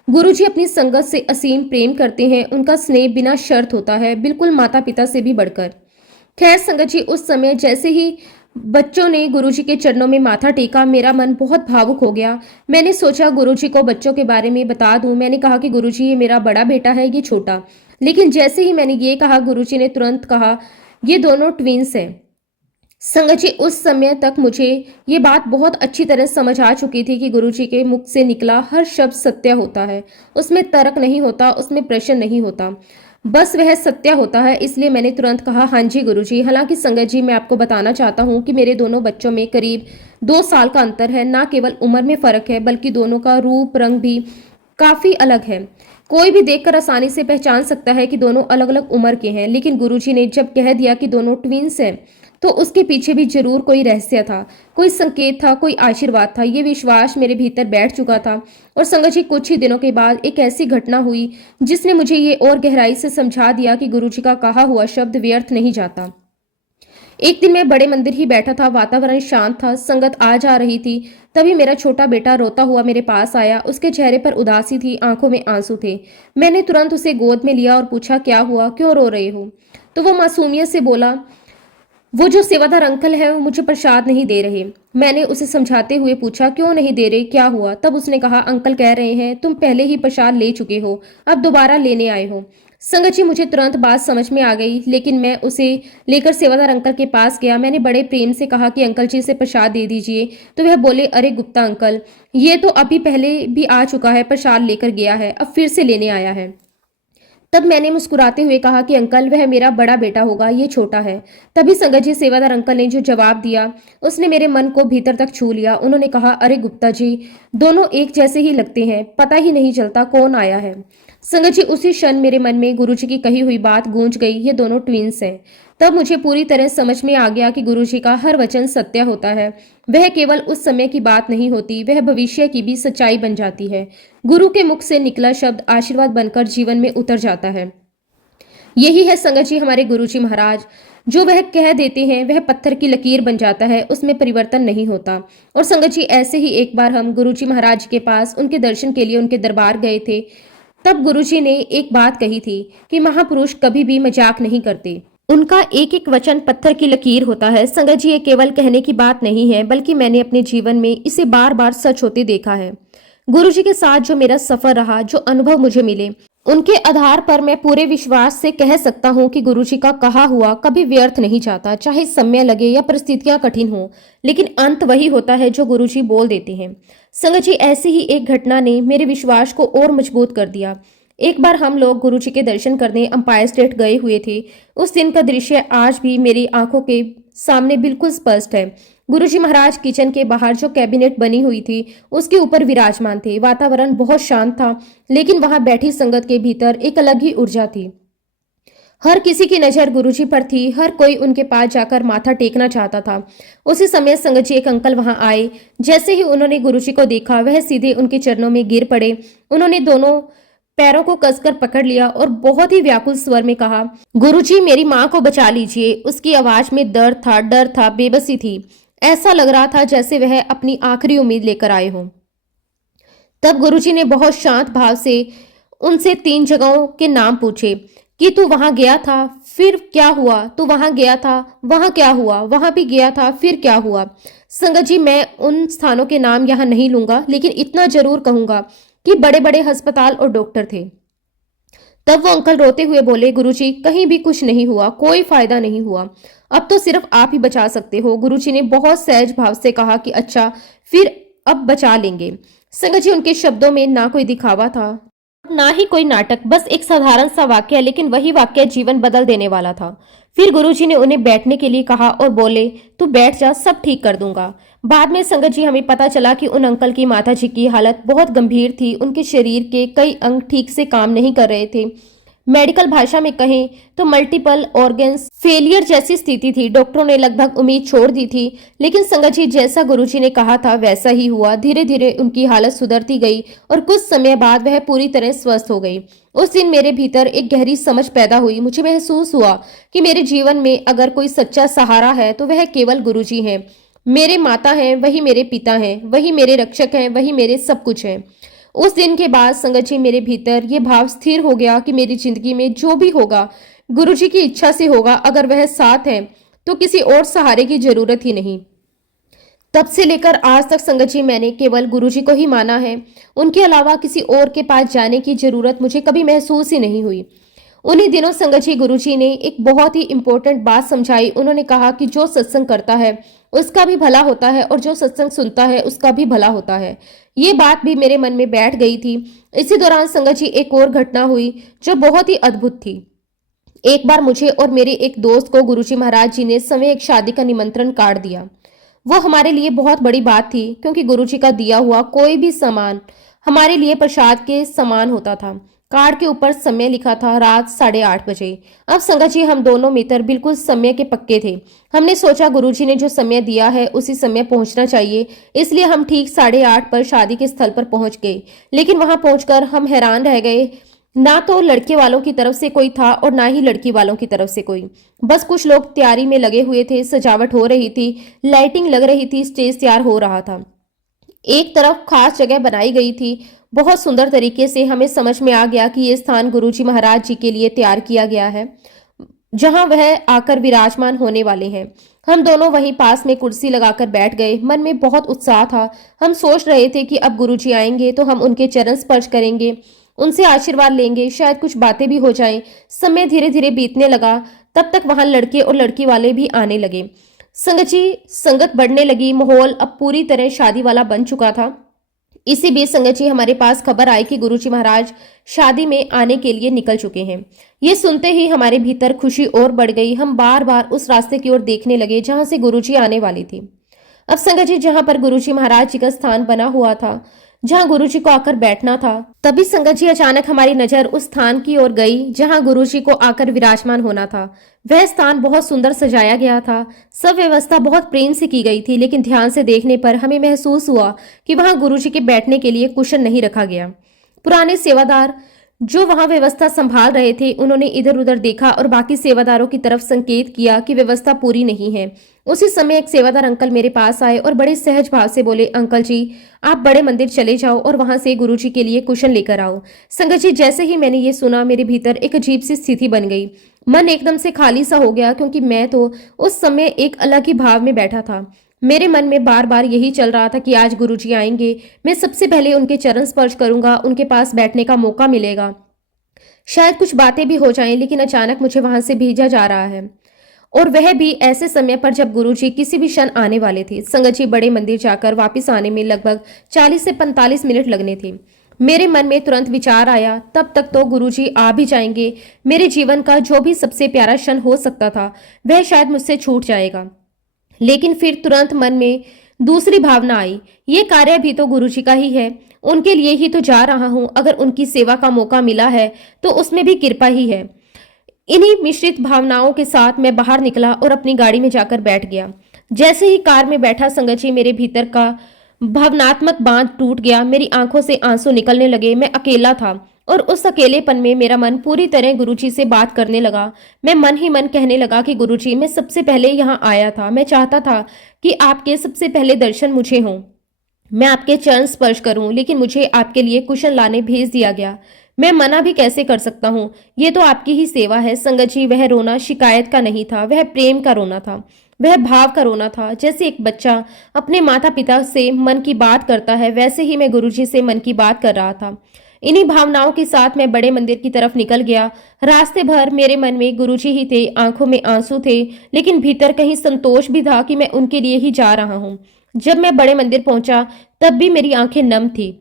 गुरु जी अपनी संगत से असीम प्रेम करते हैं। उनका स्नेह बिना शर्त होता है, बिल्कुल माता पिता से भी बढ़कर। खैर संगत जी, उस समय जैसे ही बच्चों ने गुरुजी के चरणों में माथा टेका, मेरा मन बहुत भावुक हो गया। मैंने सोचा गुरुजी को बच्चों के बारे में बता दूं। मैंने कहा कि गुरुजी, ये मेरा बड़ा बेटा है, ये छोटा। लेकिन जैसे ही मैंने ये कहा, गुरुजी ने तुरंत कहा, ये दोनों ट्विंस हैं। संगत जी, उस समय तक मुझे ये बात बहुत अच्छी तरह समझ आ चुकी थी कि गुरुजी के मुख से निकला हर शब्द सत्य होता है। उसमें तर्क नहीं होता, उसमें प्रश्न नहीं होता, बस वह सत्य होता है। इसलिए मैंने तुरंत कहा, हाँ जी गुरुजी। हालांकि संगत जी, मैं आपको बताना चाहता हूँ कि मेरे दोनों बच्चों में करीब 2 साल का अंतर है। ना केवल उम्र में फर्क है, बल्कि दोनों का रूप रंग भी काफी अलग है। कोई भी देखकर आसानी से पहचान सकता है कि दोनों अलग अलग उम्र के हैं। लेकिन गुरुजी ने जब कह दिया कि दोनों ट्विंस हैं, तो उसके पीछे भी जरूर कोई रहस्य था, कोई संकेत था, कोई आशीर्वाद था। ये विश्वास मेरे भीतर बैठ चुका था। और संगत जी, कुछ ही दिनों के बाद एक ऐसी घटना हुई जिसने मुझे ये और गहराई से समझा दिया कि गुरुजी का कहा हुआ शब्द व्यर्थ नहीं जाता। एक दिन मैं बड़े मंदिर ही बैठा था, वातावरण शांत था, संगत आ जा रही थी। तभी मेरा छोटा बेटा रोता हुआ मेरे पास आया। उसके चेहरे पर उदासी थी, आंखों में आंसू थे। मैंने तुरंत उसे गोद में लिया और पूछा, क्या हुआ, क्यों रो रहे हो? तो वो मासूमियत से बोला, वो जो सेवादार अंकल है वो मुझे प्रसाद नहीं दे रहे। मैंने उसे समझाते हुए पूछा, क्यों नहीं दे रहे, क्या हुआ? तब उसने कहा, अंकल कह रहे हैं तुम पहले ही प्रसाद ले चुके हो, अब दोबारा लेने आए हो। संगत जी, मुझे तुरंत बात समझ में आ गई, लेकिन मैं उसे लेकर सेवादार अंकल के पास गया। मैंने बड़े प्रेम से कहा कि अंकल जी से प्रसाद दे दीजिए। तो वह बोले, अरे गुप्ता अंकल, ये तो अभी पहले भी आ चुका है, प्रसाद लेकर गया है, अब फिर से लेने आया है। तब मैंने मुस्कुराते हुए कहा कि अंकल, वह मेरा बड़ा बेटा होगा, ये छोटा है। तभी संगत जी सेवादार अंकल ने जो जवाब दिया उसने मेरे मन को भीतर तक छू लिया। उन्होंने कहा, अरे गुप्ता जी, दोनों एक जैसे ही लगते हैं, पता ही नहीं चलता कौन आया है। संगत जी, उसी क्षण मेरे मन में गुरुजी की कही हुई बात गूंज गई, ये दोनों ट्विंस हैं। तब मुझे पूरी तरह समझ में आ गया कि गुरुजी का हर वचन सत्य होता है। वह केवल उस समय की बात नहीं होती, वह भविष्य की भी सच्चाई बन जाती है। गुरु के मुख से निकला शब्द आशीर्वाद बनकर जीवन में उतर जाता है। यही है संगत जी हमारे गुरुजी महाराज। जो वह कह देते हैं वह पत्थर की लकीर बन जाता है, उसमें परिवर्तन नहीं होता। और संगत जी, ऐसे ही एक बार हम गुरुजी महाराज के पास उनके दर्शन के लिए उनके दरबार गए थे। तब गुरुजी ने एक बात कही थी कि महापुरुष कभी भी मजाक नहीं करते, उनका एक एक वचन पत्थर की लकीर होता है। संगत जी, ये केवल कहने की बात नहीं है, बल्कि मैंने अपने जीवन में इसे बार बार सच होते देखा है। गुरुजी के साथ जो मेरा सफर रहा, जो अनुभव मुझे मिले, उनके आधार पर मैं पूरे विश्वास से कह सकता हूँ कि गुरुजी का कहा हुआ कभी व्यर्थ नहीं जाता। चाहे समय लगे या परिस्थितियां कठिन हो, लेकिन अंत वही होता है जो गुरुजी बोल देते हैं। संगत जी, ऐसी ही एक घटना ने मेरे विश्वास को और मजबूत कर दिया। एक बार हम लोग गुरुजी के दर्शन करने अंपायर स्टेट गए हुए थे। उस दिन का दृश्य आज भी मेरी आंखों के सामने बिल्कुल स्पष्ट है। गुरुजी महाराज किचन के बाहर जो कैबिनेट बनी हुई थी उसके ऊपर विराजमान थे। वातावरण बहुत शांत था, लेकिन वहां बैठी संगत के भीतर एक अलग ही ऊर्जा थी। हर किसी की नजर गुरुजी पर थी, हर कोई उनके पास जाकर माथा टेकना चाहता था। उसी समय संगत जी एक अंकल वहां आए। जैसे ही उन्होंने गुरुजी को देखा, वह सीधे उनके चरणों में गिर पड़े। उन्होंने दोनों पैरों को कसकर पकड़ लिया और बहुत ही व्याकुल स्वर में कहा, गुरुजी, मेरी माँ को बचा लीजिए। उसकी आवाज में दर्द था, डर था, बेबसी थी। ऐसा लग रहा था जैसे वह अपनी आखिरी उम्मीद लेकर आए हों। तब गुरुजी ने बहुत शांत भाव से उनसे 3 जगहों के नाम पूछे कि तू वहां गया था, फिर क्या हुआ? तू वहां गया था, वहां क्या हुआ? वहां भी गया था, फिर क्या हुआ? संगत जी, मैं उन स्थानों के नाम यहां नहीं लूंगा, लेकिन इतना जरूर कहूंगा कि बड़े बड़े अस्पताल और डॉक्टर थे। तब वो अंकल रोते हुए बोले, गुरुजी, कहीं भी कुछ नहीं हुआ, कोई फायदा नहीं हुआ, अब तो सिर्फ आप ही बचा सकते हो। गुरुजी ने बहुत सहज भाव से कहा कि अच्छा, फिर अब बचा लेंगे। संगत जी, उनके शब्दों में ना कोई दिखावा था, ना ही कोई नाटक, बस एक साधारण सा वाक्य, लेकिन वही वाक्य जीवन बदल देने वाला था। फिर गुरुजी ने उन्हें बैठने के लिए कहा और बोले, तू बैठ जा, सब ठीक कर दूंगा। बाद में संगत जी हमें पता चला कि उन अंकल की माता जी की हालत बहुत गंभीर थी। उनके शरीर के कई अंग ठीक से काम नहीं कर रहे थे। मेडिकल भाषा में कहें तो मल्टीपल ऑर्गन्स फेलियर जैसी स्थिति थी। डॉक्टरों ने लगभग उम्मीद छोड़ दी थी, लेकिन संगत जी, जैसा गुरुजी ने कहा था वैसा ही हुआ। धीरे धीरे उनकी हालत सुधरती गई और कुछ समय बाद वह पूरी तरह स्वस्थ हो गई। उस दिन मेरे भीतर एक गहरी समझ पैदा हुई। मुझे महसूस हुआ कि मेरे जीवन में अगर कोई सच्चा सहारा है तो वह केवल गुरुजी हैं। मेरे माता हैं, वही मेरे पिता हैं, वही मेरे रक्षक हैं, वही मेरे सब कुछ हैं। उस दिन के बाद संगत जी, मेरे भीतर ये भाव स्थिर हो गया कि मेरी जिंदगी में जो भी होगा गुरुजी की इच्छा से होगा। अगर वह साथ है तो किसी और सहारे की जरूरत ही नहीं। तब से लेकर आज तक संगत जी, मैंने केवल गुरुजी को ही माना है। उनके अलावा किसी और के पास जाने की जरूरत मुझे कभी महसूस ही नहीं हुई। उन्हीं दिनों संगत जी गुरुजी ने एक बहुत ही इंपॉर्टेंट बात समझाई। उन्होंने कहा कि जो सत्संग करता है उसका भी भला होता है और जो सत्संग सुनता है उसका भी भला होता है। ये बात भी मेरे मन में बैठ गई थी। इसी दौरान संगत जी एक और घटना हुई जो बहुत ही अद्भुत थी। एक बार मुझे और मेरे एक दोस्त को गुरुजी महाराज जी ने समय एक शादी का निमंत्रण कार्ड दिया। वो हमारे लिए बहुत बड़ी बात थी, क्योंकि गुरुजी का दिया हुआ कोई भी सामान हमारे लिए प्रसाद के समान होता था। कार्ड के ऊपर समय लिखा था, रात 8:30 बजे। अब संगत जी, हम दोनों मित्र बिल्कुल समय के पक्के थे। हमने सोचा गुरुजी ने जो समय दिया है उसी समय पहुंचना चाहिए, इसलिए हम ठीक 8:30 पर शादी के स्थल पर पहुंच गए। लेकिन वहां पहुंचकर हम हैरान रह गए। ना तो लड़के वालों की तरफ से कोई था और ना ही लड़की वालों की तरफ से कोई। बस कुछ लोग तैयारी में लगे हुए थे, सजावट हो रही थी, लाइटिंग लग रही थी, स्टेज तैयार हो रहा था। एक तरफ खास जगह बनाई गई थी, बहुत सुंदर तरीके से। हमें समझ में आ गया कि ये स्थान गुरुजी महाराज जी के लिए तैयार किया गया है। जहां वह आकर विराजमान होने वाले हैं। हम दोनों वहीं पास में कुर्सी लगाकर बैठ गए। मन में बहुत उत्साह था। हम सोच रहे थे कि अब गुरुजी आएंगे तो हम उनके चरण स्पर्श करेंगे, उनसे आशीर्वाद लेंगे, शायद कुछ बातें भी हो जाएं। समय धीरे धीरे बीतने लगा। तब तक वहां लड़के और लड़की वाले भी आने लगे। संगत जी, संगत बढ़ने लगी। माहौल अब पूरी तरह शादी वाला बन चुका था। इसी बीच संगत जी, हमारे पास खबर आई कि गुरुजी महाराज शादी में आने के लिए निकल चुके हैं। ये सुनते ही हमारे भीतर खुशी और बढ़ गई। हम बार बार उस रास्ते की ओर देखने लगे जहां से गुरुजी आने वाली थी। अब संगत जी, जहां पर गुरुजी महाराज जी का स्थान बना हुआ था, जहां गुरुजी को आकर बैठना था, तभी संगत जी अचानक हमारी नजर उस स्थान की ओर गई जहां गुरुजी को आकर विराजमान होना था। वह स्थान बहुत सुंदर सजाया गया था। सब व्यवस्था बहुत प्रेम से की गई थी, लेकिन ध्यान से देखने पर हमें महसूस हुआ कि वहां गुरुजी के बैठने के लिए कुशन नहीं रखा गया। पुराने सेवादार जो वहां व्यवस्था संभाल रहे थे, उन्होंने इधर उधर देखा और बाकी सेवादारों की तरफ संकेत किया कि व्यवस्था पूरी नहीं है। उसी समय एक सेवादार अंकल मेरे पास आए और बड़े सहज भाव से बोले, अंकल जी, आप बड़े मंदिर चले जाओ और वहां से गुरुजी के लिए कुशन लेकर आओ। संगत जी, जैसे ही मैंने ये सुना, मेरे भीतर एक अजीब सी स्थिति बन गई। मन एकदम से खाली सा हो गया, क्योंकि मैं तो उस समय एक अलग ही भाव में बैठा था। मेरे मन में बार बार यही चल रहा था कि आज गुरुजी आएंगे, मैं सबसे पहले उनके चरण स्पर्श करूंगा, उनके पास बैठने का मौका मिलेगा, शायद कुछ बातें भी हो जाएं। लेकिन अचानक मुझे वहां से भेजा जा रहा है, और वह भी ऐसे समय पर जब गुरुजी किसी भी क्षण आने वाले थे। संगत जी, बड़े मंदिर जाकर वापस आने में लगभग 40 से 45 मिनट लगने थे। मेरे मन में तुरंत विचार आया, तब तक तो गुरुजी आ भी जाएंगे। मेरे जीवन का जो भी सबसे प्यारा क्षण हो सकता था, वह शायद मुझसे छूट जाएगा। लेकिन फिर तुरंत मन में दूसरी भावना आई, ये कार्य भी तो गुरुजी का ही है, उनके लिए ही तो जा रहा हूं। अगर उनकी सेवा का मौका मिला है तो उसमें भी कृपा ही है। इन्हीं मिश्रित भावनाओं के साथ मैं बाहर निकला और अपनी गाड़ी में जाकर बैठ गया। जैसे ही कार में बैठा संगत जी, मेरे भीतर का भावनात्मक बांध टूट गया। मेरी आंखों से आंसू निकलने लगे। मैं अकेला था और उस अकेलेपन में मेरा मन पूरी तरह गुरुजी से बात करने लगा। मैं मन ही मन कहने लगा कि गुरुजी, मैं सबसे पहले यहाँ आया था। मैं चाहता था कि आपके सबसे पहले दर्शन मुझे हों, मैं आपके चरण स्पर्श करूं, लेकिन मुझे आपके लिए कुशन लाने भेज दिया गया। मैं मना भी कैसे कर सकता हूँ? ये तो आपकी ही सेवा है। संगत जी, वह रोना शिकायत का नहीं था, वह प्रेम का रोना था, वह भाव का रोना था। जैसे एक बच्चा अपने माता पिता से मन की बात करता है, वैसे ही मैं गुरुजी से मन की बात कर रहा था। इन्हीं भावनाओं के साथ मैं बड़े मंदिर की तरफ निकल गया। रास्ते भर मेरे मन में गुरुजी ही थे, आंखों में आंसू थे, लेकिन भीतर कहीं संतोष भी था कि मैं उनके लिए ही जा रहा हूँ। जब मैं बड़े मंदिर पहुंचा, तब भी मेरी आंखें नम थी।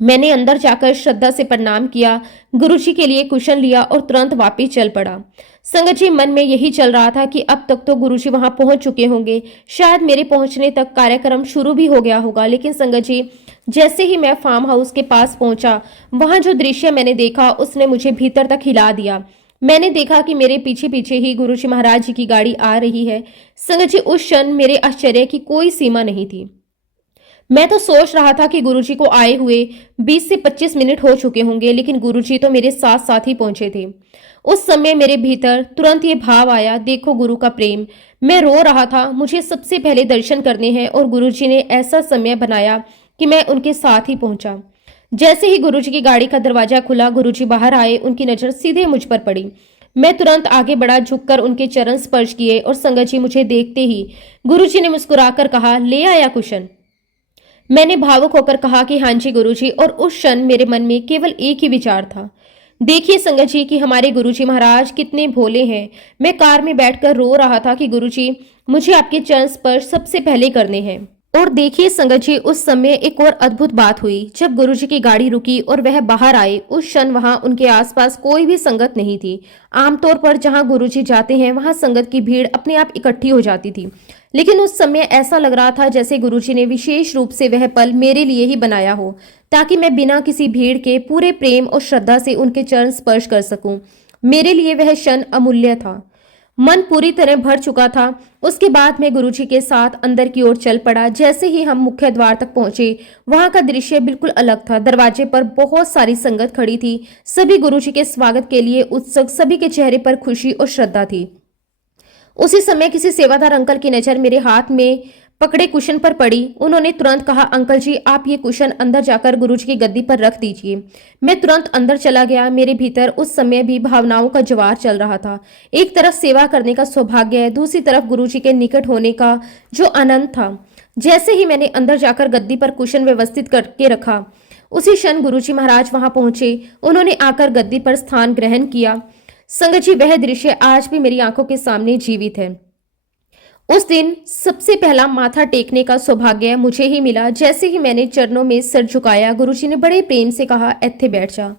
मैंने अंदर जाकर श्रद्धा से प्रणाम किया, गुरुजी के लिए कुशन लिया और तुरंत वापिस चल पड़ा। संगत जी, मन में यही चल रहा था कि अब तक तो गुरुजी वहां पहुंच चुके होंगे, शायद मेरे पहुंचने तक कार्यक्रम शुरू भी हो गया होगा। लेकिन संगत जी, जैसे ही मैं फार्म हाउस के पास पहुंचा, वहां जो दृश्य मैंने देखा, उसने मुझे भीतर तक हिला दिया। मैंने देखा कि मेरे पीछे पीछे ही गुरुजी महाराज जी की गाड़ी आ रही है। संगत जी, उस क्षण मेरे आश्चर्य की कोई सीमा नहीं थी। मैं तो सोच रहा था कि गुरुजी को आए हुए 20 से 25 मिनट हो चुके होंगे, लेकिन गुरुजी तो मेरे साथ साथ ही पहुंचे थे। उस समय मेरे भीतर तुरंत ये भाव आया, देखो गुरु का प्रेम। मैं रो रहा था, मुझे सबसे पहले दर्शन करने हैं, और गुरुजी ने ऐसा समय बनाया कि मैं उनके साथ ही पहुंचा। जैसे ही गुरुजी की गाड़ी का दरवाजा खुला, गुरुजी बाहर आए, उनकी नजर सीधे मुझ पर पड़ी। मैं तुरंत आगे बढ़ा, झुककर उनके चरण स्पर्श किए, और संगत जी, मुझे देखते ही गुरुजी ने मुस्कुराकर कहा, ले आया कुशन? मैंने भावुक होकर कहा कि हाँ जी गुरुजी, और उस क्षण मेरे मन में केवल एक ही विचार था, देखिए संगत जी कि हमारे गुरुजी महाराज कितने भोले हैं। मैं कार में बैठकर रो रहा था कि गुरुजी, मुझे आपके चरण स्पर्श सबसे पहले करने हैं। और देखिए संगत जी, उस समय एक और अद्भुत बात हुई। जब गुरुजी की गाड़ी रुकी और वह बाहर आए, उस क्षण वहां उनके आसपास कोई भी संगत नहीं थी। आमतौर पर जहां गुरुजी जाते हैं, वहां संगत की भीड़ अपने आप इकट्ठी हो जाती थी, लेकिन उस समय ऐसा लग रहा था जैसे गुरुजी ने विशेष रूप से वह पल मेरे लिए ही बनाया हो, ताकि मैं बिना किसी भीड़ के पूरे प्रेम और श्रद्धा से उनके चरण स्पर्श कर सकूं। मेरे लिए वह क्षण अमूल्य था। मन पूरी तरह भर चुका था। उसके बाद मैं गुरुजी के साथ अंदर की ओर चल पड़ा। जैसे ही हम मुख्य द्वार तक पहुंचे, वहां का दृश्य बिल्कुल अलग था। दरवाजे पर बहुत सारी संगत खड़ी थी, सभी गुरुजी के स्वागत के लिए उत्सुक, सभी के चेहरे पर खुशी और श्रद्धा थी। उसी समय किसी सेवादार अंकल की नजर मेरे हाथ में पकड़े कुशन पर पड़ी। उन्होंने तुरंत कहा, अंकल जी आप ये कुशन अंदर जाकर गुरुजी की गद्दी पर रख दीजिए। मैं तुरंत अंदर चला गया। मेरे भीतर उस समय भी भावनाओं का ज्वार चल रहा था। एक तरफ सेवा करने का सौभाग्य है, दूसरी तरफ गुरुजी के निकट होने का जो आनंद था। जैसे ही मैंने अंदर जाकर गद्दी पर कुशन व्यवस्थित करके रखा, उसी क्षण गुरुजी महाराज वहां पहुंचे। उन्होंने आकर गद्दी पर स्थान ग्रहण किया। संगत जी, वह दृश्य आज भी मेरी आंखों के सामने जीवित है। उस दिन सबसे पहला माथा टेकने का सौभाग्य मुझे ही मिला। जैसे ही मैंने चरणों में सिर झुकाया, गुरुजी ने बड़े प्रेम से कहा, ਇੱਥੇ बैठ जा।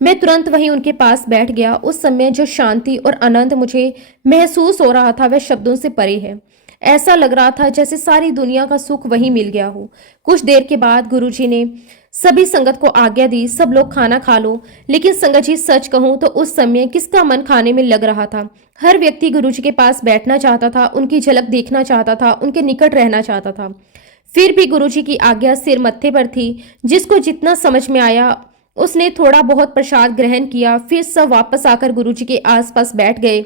मैं तुरंत वहीं उनके पास बैठ गया। उस समय जो शांति और आनंद मुझे महसूस हो रहा था वह शब्दों से परे है। ऐसा लग रहा था जैसे सारी दुनिया का सुख वहीं मिल गया हो। कुछ देर के बाद गुरुजी ने सभी संगत को आज्ञा दी, सब लोग खाना खा लो। लेकिन संगत जी, सच कहूं तो उस समय किसका मन खाने में लग रहा था। हर व्यक्ति गुरुजी के पास बैठना चाहता था, उनकी झलक देखना चाहता था, उनके निकट रहना चाहता था। फिर भी गुरुजी की आज्ञा सिर मत्थे पर थी। जिसको जितना समझ में आया उसने थोड़ा बहुत प्रसाद ग्रहण किया। फिर सब वापस आकर गुरुजी के आसपास बैठ गए।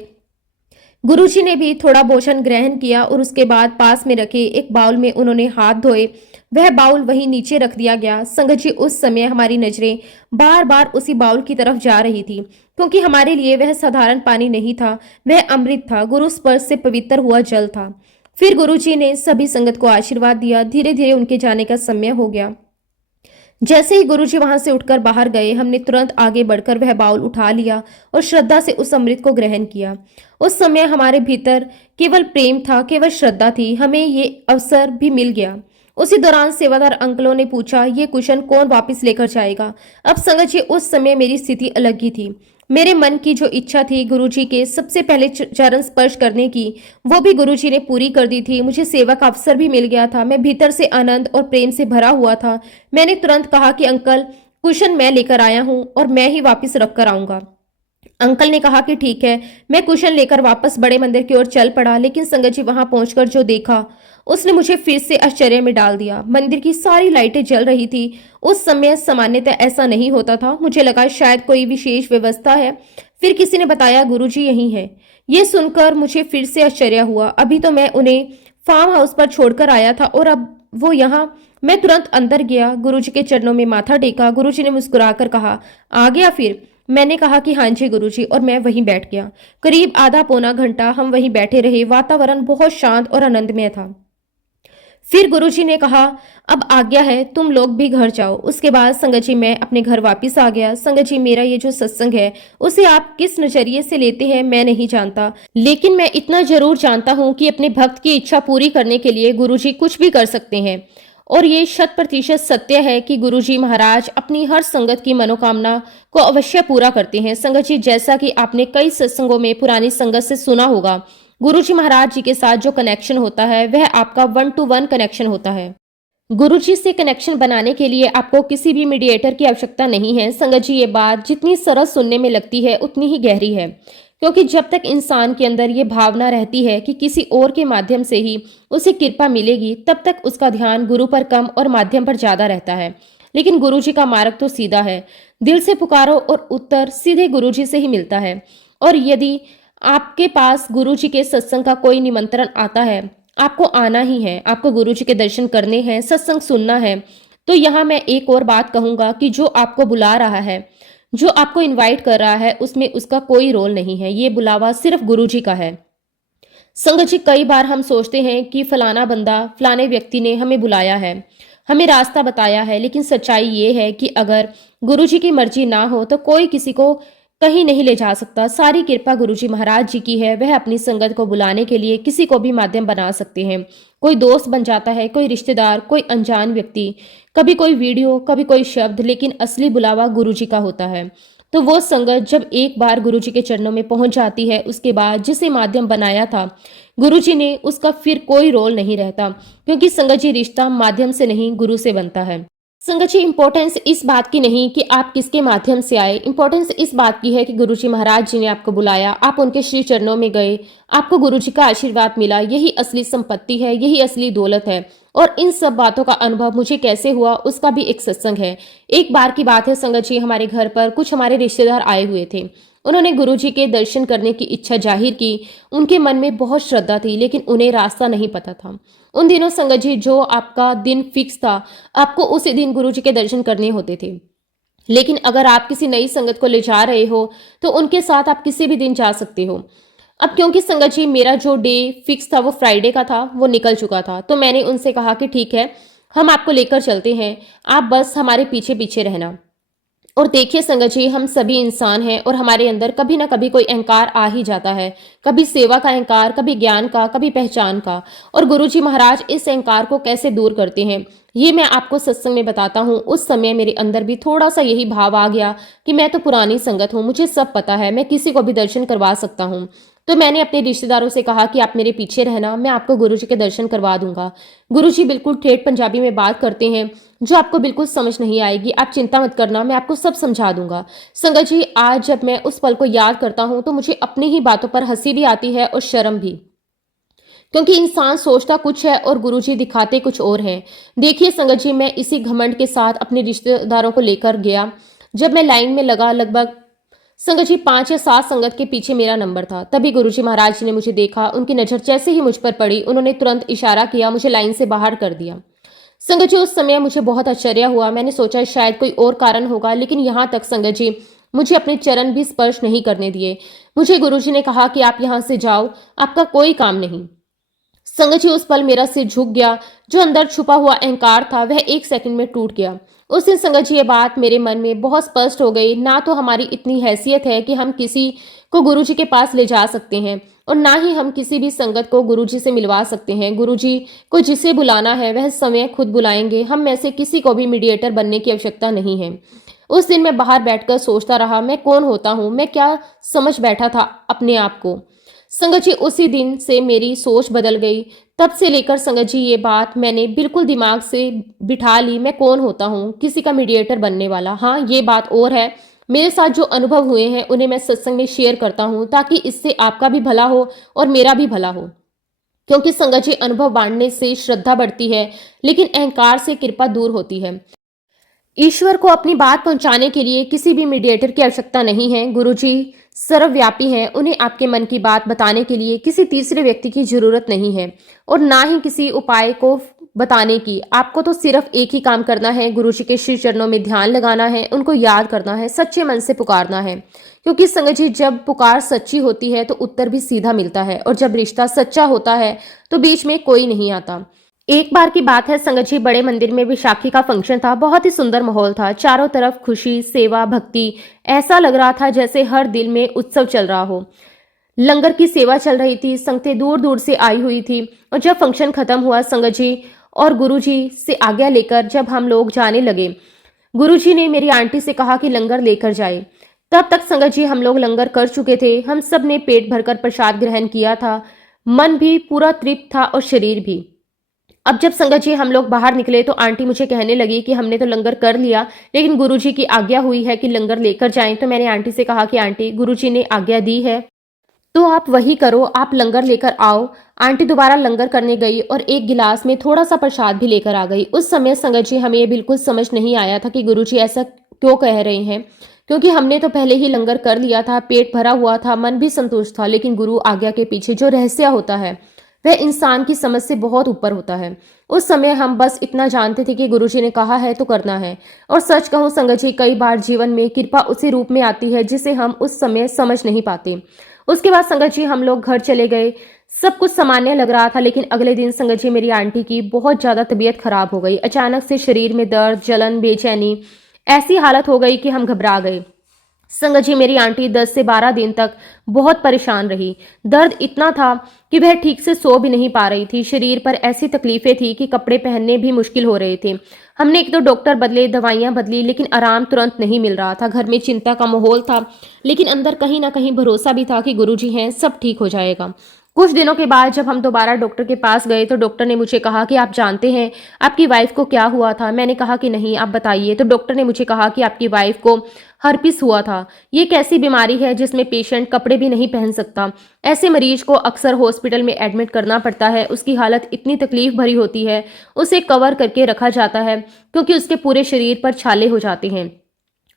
गुरुजी ने भी थोड़ा भोजन ग्रहण किया और उसके बाद पास में रखे एक बाउल में उन्होंने हाथ धोए। वह बाउल वहीं नीचे रख दिया गया। संगत जी, उस समय हमारी नजरें बार बार उसी बाउल की तरफ जा रही थी, क्योंकि हमारे लिए वह साधारण पानी नहीं था, वह अमृत था, गुरु स्पर्श से पवित्र हुआ जल था। फिर गुरुजी ने सभी संगत को आशीर्वाद दिया। धीरे धीरे उनके जाने का समय हो गया। जैसे ही गुरुजी वहां से उठकर बाहर गए, हमने तुरंत आगे बढ़कर वह बाउल उठा लिया और श्रद्धा से उस अमृत को ग्रहण किया। उस समय हमारे भीतर केवल प्रेम था, केवल श्रद्धा थी। हमें ये अवसर भी मिल गया। उसी दौरान सेवादार अंकलों ने पूछा, ये कुशन कौन वापस लेकर जाएगा। अब संगत जी, उस समय मेरी स्थिति अलग ही थी। मेरे मन की जो इच्छा थी गुरुजी के सबसे पहले चरण स्पर्श करने की, वो भी गुरुजी ने पूरी कर दी थी। मुझे सेवा का अवसर भी मिल गया था। मैं भीतर से आनंद और प्रेम से भरा हुआ था। मैंने तुरंत कहा कि अंकल, कुशन मैं लेकर आया हूं और मैं ही वापस रख कर आऊंगा। अंकल ने कहा कि ठीक है। मैं कुशन लेकर वापस बड़े मंदिर की ओर चल पड़ा। लेकिन संगत जी, वहां पहुंचकर जो देखा उसने मुझे फिर से आश्चर्य में डाल दिया। मंदिर की सारी लाइटें जल रही थी। उस समय सामान्यतः ऐसा नहीं होता था। मुझे लगा शायद कोई विशेष व्यवस्था है। फिर किसी ने बताया गुरुजी यहीं है। ये सुनकर मुझे फिर से आश्चर्य हुआ। अभी तो मैं उन्हें फार्म हाउस पर छोड़कर आया था और अब वो यहाँ। मैं तुरंत अंदर गया, गुरुजी के चरणों में माथा टेका। गुरुजी ने मुस्कुराकर कहा, आ गया फिर। मैंने कहा कि हाँ जी गुरुजी, और मैं वहीं बैठ गया। करीब आधा पौना घंटा हम वहीं बैठे रहे। वातावरण बहुत शांत और आनंदमय था। फिर गुरुजी ने कहा, अब आज्ञा है, तुम लोग भी घर जाओ। उसके बाद संगत जी मैं अपने घर वापस आ गया। संगत जी, मेरा ये जो सत्संग है उसे आप किस नजरिए से लेते हैं मैं नहीं जानता, लेकिन मैं इतना जरूर जानता हूँ कि अपने भक्त की इच्छा पूरी करने के लिए गुरुजी कुछ भी कर सकते हैं। और ये 100% सत्य है कि गुरुजी महाराज अपनी हर संगत की मनोकामना को अवश्य पूरा करते हैं। संगत जी, जैसा कि आपने कई सत्संगों में पुरानी संगत से सुना होगा, गुरुजी महाराज जी के साथ जो कनेक्शन होता है वह आपका 1-to-1 कनेक्शन होता है। गुरुजी से कनेक्शन बनाने के लिए आपको किसी भी मीडिएटर की आवश्यकता नहीं है। संगत जी, ये बात जितनी सरल सुनने में लगती है उतनी ही गहरी है, क्योंकि जब तक इंसान के अंदर ये भावना रहती है कि किसी और के माध्यम से ही उसे कृपा मिलेगी, तब तक उसका ध्यान गुरु पर कम और माध्यम पर ज्यादा रहता है। लेकिन गुरुजी का मार्ग तो सीधा है। दिल से पुकारो और उत्तर सीधे गुरुजी से ही मिलता है। और यदि आपके पास गुरुजी के सत्संग का कोई निमंत्रण आता है, आपको आना ही है, आपको गुरुजी के दर्शन करने हैं, सत्संग सुनना है, तो यहाँ मैं एक और बात कहूंगा कि जो आपको बुला रहा है, जो आपको इनवाइट कर रहा है, उसमें उसका कोई रोल नहीं है। ये बुलावा सिर्फ गुरुजी का है। संगत जी, कई बार हम सोचते हैं कि फलाना बंदा, फलाने व्यक्ति ने हमें बुलाया है, हमें रास्ता बताया है, लेकिन सच्चाई ये है कि अगर गुरुजी की मर्जी ना हो तो कोई किसी को कहीं नहीं ले जा सकता। सारी कृपा गुरुजी महाराज जी की है। वह अपनी संगत को बुलाने के लिए किसी को भी माध्यम बना सकते हैं। कोई दोस्त बन जाता है, कोई रिश्तेदार, कोई अनजान व्यक्ति, कभी कोई वीडियो, कभी कोई शब्द, लेकिन असली बुलावा गुरुजी का होता है। तो वो संगत जब एक बार गुरुजी के चरणों में पहुंच जाती है, उसके बाद जिसे माध्यम बनाया था गुरुजी ने, उसका फिर कोई रोल नहीं रहता, क्योंकि संगत जी रिश्ता माध्यम से नहीं गुरु से बनता है। संगत जी, इंपॉर्टेंस इस बात की नहीं कि आप किसके माध्यम से आए, इंपॉर्टेंस इस बात की है कि गुरुजी महाराज जी ने आपको बुलाया, आप उनके श्री चरणों में गए, आपको गुरुजी का आशीर्वाद मिला। यही असली संपत्ति है, यही असली दौलत है। और इन सब बातों का अनुभव मुझे कैसे हुआ उसका भी एक सत्संग है। एक बार की बात है संगत जी, हमारे घर पर कुछ हमारे रिश्तेदार आए हुए थे। उन्होंने गुरुजी के दर्शन करने की इच्छा जाहिर की। उनके मन में बहुत श्रद्धा थी, लेकिन उन्हें रास्ता नहीं पता था। उन दिनों संगत जी, जो आपका दिन फिक्स था, आपको उसी दिन गुरुजी के दर्शन करने होते थे। लेकिन अगर आप किसी नई संगत को ले जा रहे हो तो उनके साथ आप किसी भी दिन जा सकते हो। अब क्योंकि संगत जी, मेरा जो डे फिक्स था वो फ्राइडे का था, वो निकल चुका था, तो मैंने उनसे कहा कि ठीक है, हम आपको लेकर चलते हैं, आप बस हमारे पीछे पीछे रहना। और देखिए संगत जी, हम सभी इंसान हैं और हमारे अंदर कभी ना कभी कोई अहंकार आ ही जाता है। कभी सेवा का अहंकार, कभी ज्ञान का, कभी पहचान का। और गुरुजी महाराज इस अहंकार को कैसे दूर करते हैं, ये मैं आपको सत्संग में बताता हूँ। उस समय मेरे अंदर भी थोड़ा सा यही भाव आ गया कि मैं तो पुरानी संगत हूँ, मुझे सब पता है, मैं किसी को भी दर्शन करवा सकता हूँ। तो मैंने अपने रिश्तेदारों से कहा कि आप मेरे पीछे रहना, मैं आपको गुरुजी के दर्शन करवा दूंगा। गुरुजी बिल्कुल ठेठ पंजाबी में बात करते हैं, जो आपको बिल्कुल समझ नहीं आएगी। आप चिंता मत करना, मैं आपको सब समझा दूंगा। संगत जी, आज जब मैं उस पल को याद करता हूँ तो मुझे अपनी ही बातों पर हंसी भी आती है और शर्म भी, क्योंकि इंसान सोचता कुछ है और गुरुजी दिखाते कुछ और हैं। देखिए संगत जी, मैं इसी घमंड के साथ अपने रिश्तेदारों को लेकर गया। जब मैं लाइन में लगा, लगभग संगत जी 5 या 7 संगत के पीछे मेरा नंबर था, तभी गुरुजी महाराज जी ने मुझे देखा। उनकी नजर जैसे ही मुझ पर पड़ी, उन्होंने तुरंत इशारा किया, मुझे लाइन से बाहर कर दिया। संगत जी, उस समय मुझे बहुत आश्चर्य हुआ। मैंने सोचा शायद कोई और कारण होगा, लेकिन यहाँ तक संगत जी, मुझे अपने चरण भी स्पर्श नहीं करने दिए। मुझे गुरुजी ने कहा कि आप यहाँ से जाओ, आपका कोई काम नहीं। संगत जी, उस पल मेरा सिर झुक गया। जो अंदर छुपा हुआ अहंकार था वह एक सेकंड में टूट गया। उस दिन संगत जी, ये बात मेरे मन में बहुत स्पष्ट हो गई। ना तो हमारी इतनी हैसियत है कि हम किसी को गुरुजी के पास ले जा सकते हैं, और ना ही हम किसी भी संगत को गुरुजी से मिलवा सकते हैं। गुरुजी को जिसे बुलाना है वह समय खुद बुलाएंगे। हम में से किसी को भी मीडिएटर बनने की आवश्यकता नहीं है। उस दिन मैं बाहर बैठकर सोचता रहा, मैं कौन होता हूँ, मैं क्या समझ बैठा था अपने आप को। संगत जी, उसी दिन से मेरी सोच बदल गई। तब से लेकर संगत जी, ये बात मैंने बिल्कुल दिमाग से बिठा ली, मैं कौन होता हूँ, किसी का मीडिएटर बनने वाला। हाँ, ये बात और है, मेरे साथ जो अनुभव हुए हैं उन्हें मैं सत्संग में शेयर करता हूँ, ताकि इससे आपका भी भला हो और मेरा भी भला हो। क्योंकि संगत जी, अनुभव बांटने से श्रद्धा बढ़ती है, लेकिन अहंकार से कृपा दूर होती है। ईश्वर को अपनी बात पहुंचाने के लिए किसी भी मीडिएटर की आवश्यकता नहीं है। गुरुजी सर्वव्यापी हैं, उन्हें आपके मन की बात बताने के लिए किसी तीसरे व्यक्ति की जरूरत नहीं है, और ना ही किसी उपाय को बताने की। आपको तो सिर्फ एक ही काम करना है, गुरुजी के श्री चरणों में ध्यान लगाना है, उनको याद करना है, सच्चे मन से पुकारना है। क्योंकि संगत जी, जब पुकार सच्ची होती है तो उत्तर भी सीधा मिलता है, और जब रिश्ता सच्चा होता है तो बीच में कोई नहीं आता। एक बार की बात है संगत जी, बड़े मंदिर में विशाखी का फंक्शन था। बहुत ही सुंदर माहौल था, चारों तरफ खुशी, सेवा, भक्ति। ऐसा लग रहा था जैसे हर दिल में उत्सव चल रहा हो। लंगर की सेवा चल रही थी, संगतें दूर दूर से आई हुई थी। और जब फंक्शन खत्म हुआ संगत जी, और गुरुजी से आज्ञा लेकर जब हम लोग जाने लगे, गुरुजी ने मेरी आंटी से कहा कि लंगर लेकर जाए। तब तक संगत जी, हम लोग लंगर कर चुके थे। हम सब ने पेट भरकर प्रसाद ग्रहण किया था। मन भी पूरा तृप्त था और शरीर भी। अब जब संगत जी हम लोग बाहर निकले तो आंटी मुझे कहने लगी कि हमने तो लंगर कर लिया, लेकिन गुरुजी की आज्ञा हुई है कि लंगर लेकर जाएं। तो मैंने आंटी से कहा कि आंटी, गुरुजी ने आज्ञा दी है तो आप वही करो, आप लंगर लेकर आओ। आंटी दोबारा लंगर करने गई और एक गिलास में थोड़ा सा प्रसाद भी लेकर आ गई। उस समय संगत जी, हमें ये बिल्कुल समझ नहीं आया था कि गुरुजी ऐसा क्यों कह रहे हैं, क्योंकि हमने तो पहले ही लंगर कर लिया था, पेट भरा हुआ था, मन भी संतुष्ट था। लेकिन गुरु आज्ञा के पीछे जो रहस्य होता है वह इंसान की समझ से बहुत ऊपर होता है। उस समय हम बस इतना जानते थे कि गुरुजी ने कहा है तो करना है। और सच कहूं संगत जी, कई बार जीवन में कृपा उसी रूप में आती है जिसे हम उस समय समझ नहीं पाते। उसके बाद संगत जी हम लोग घर चले गए। सब कुछ सामान्य लग रहा था, लेकिन अगले दिन संगत जी, मेरी आंटी की बहुत ज्यादा तबीयत खराब हो गई। अचानक से शरीर में दर्द, जलन, बेचैनी, ऐसी हालत हो गई कि हम घबरा गए। संगत जी, मेरी आंटी 10 से 12 दिन तक बहुत परेशान रही। दर्द इतना था कि वह ठीक से सो भी नहीं पा रही थी। शरीर पर ऐसी तकलीफें थी कि कपड़े पहनने भी मुश्किल हो रहे थे। हमने 1-2 डॉक्टर बदले, दवाइयां बदली, लेकिन आराम तुरंत नहीं मिल रहा था। घर में चिंता का माहौल था, लेकिन अंदर कहीं ना कहीं भरोसा भी था कि गुरुजी हैं, सब ठीक हो जाएगा। कुछ दिनों के बाद जब हम दोबारा डॉक्टर के पास गए तो डॉक्टर ने मुझे कहा कि आप जानते हैं आपकी वाइफ को क्या हुआ था। मैंने कहा कि नहीं, आप बताइए। तो डॉक्टर ने मुझे कहा कि आपकी वाइफ को हर्पिस हुआ था। ये एक ऐसी बीमारी है जिसमें पेशेंट कपड़े भी नहीं पहन सकता। ऐसे मरीज को अक्सर हॉस्पिटल में एडमिट करना पड़ता है। उसकी हालत इतनी तकलीफ भरी होती है, उसे कवर करके रखा जाता है क्योंकि उसके पूरे शरीर पर छाले हो जाते हैं।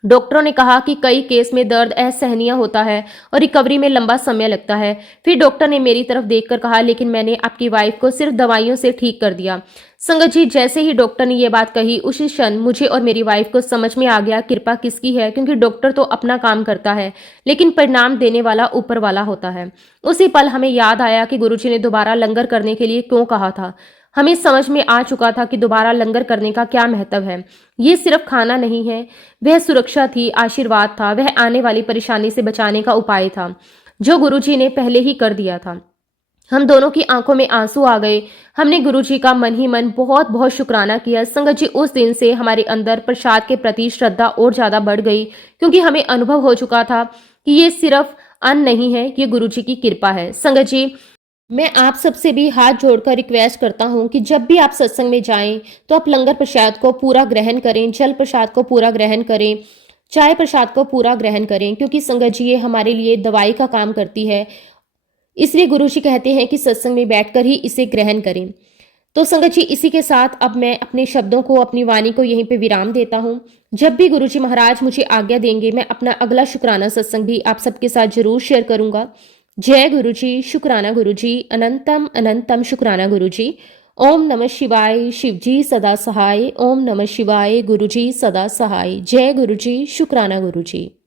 डॉक्टरों ने कहा कि कई केस में दर्द असहनीय होता है और रिकवरी में लंबा समय लगता है। फिर डॉक्टर ने मेरी तरफ देखकर कहा, लेकिन मैंने आपकी वाइफ को सिर्फ दवाइयों से ठीक कर दिया। संगत जी, जैसे ही डॉक्टर ने ये बात कही, उसी क्षण मुझे और मेरी वाइफ को समझ में आ गया कृपा किसकी है, क्योंकि डॉक्टर तो अपना काम करता है, लेकिन परिणाम देने वाला ऊपर वाला होता है। उसी पल हमें याद आया कि गुरुजी ने दोबारा लंगर करने के लिए क्यों कहा था। हमें समझ में आ चुका था कि दोबारा लंगर करने का क्या महत्व है। ये सिर्फ खाना नहीं है, वह सुरक्षा थी, आशीर्वाद था, वह आने वाली परेशानी से बचाने का उपाय था, जो गुरुजी ने पहले ही कर दिया था। हम दोनों की आंखों में आंसू आ गए। हमने गुरुजी का मन ही मन बहुत बहुत शुक्राना किया। संगत जी, उस दिन से हमारे अंदर प्रसाद के प्रति श्रद्धा और ज्यादा बढ़ गई, क्योंकि हमें अनुभव हो चुका था कि ये सिर्फ अन्न नहीं है, ये गुरुजी की कृपा है। संगत जी, मैं आप सबसे भी हाथ जोड़कर रिक्वेस्ट करता हूं कि जब भी आप सत्संग में जाएं तो आप लंगर प्रसाद को पूरा ग्रहण करें, जल प्रसाद को पूरा ग्रहण करें, चाय प्रसाद को पूरा ग्रहण करें, क्योंकि संगत जी ये हमारे लिए दवाई का काम करती है। इसलिए गुरु जी कहते हैं कि सत्संग में बैठकर ही इसे ग्रहण करें। तो संगत जी, इसी के साथ अब मैं अपने शब्दों को, अपनी वाणी को यहीं पे विराम देता हूँ। जब भी गुरु जी महाराज मुझे आज्ञा देंगे, मैं अपना अगला शुक्राना सत्संग भी आप सबके साथ जरूर शेयर करूंगा। जय गुरु जी, शुक्राना गुरु जी, अनंतम अनंतम शुक्राना गुरु जी। ओम नमः शिवाय, शिव जी सदा सहाय। ओम नमः शिवाय, गुरु जी सदा सहाय। जय गुरु जी, शुक्राना गुरु जी।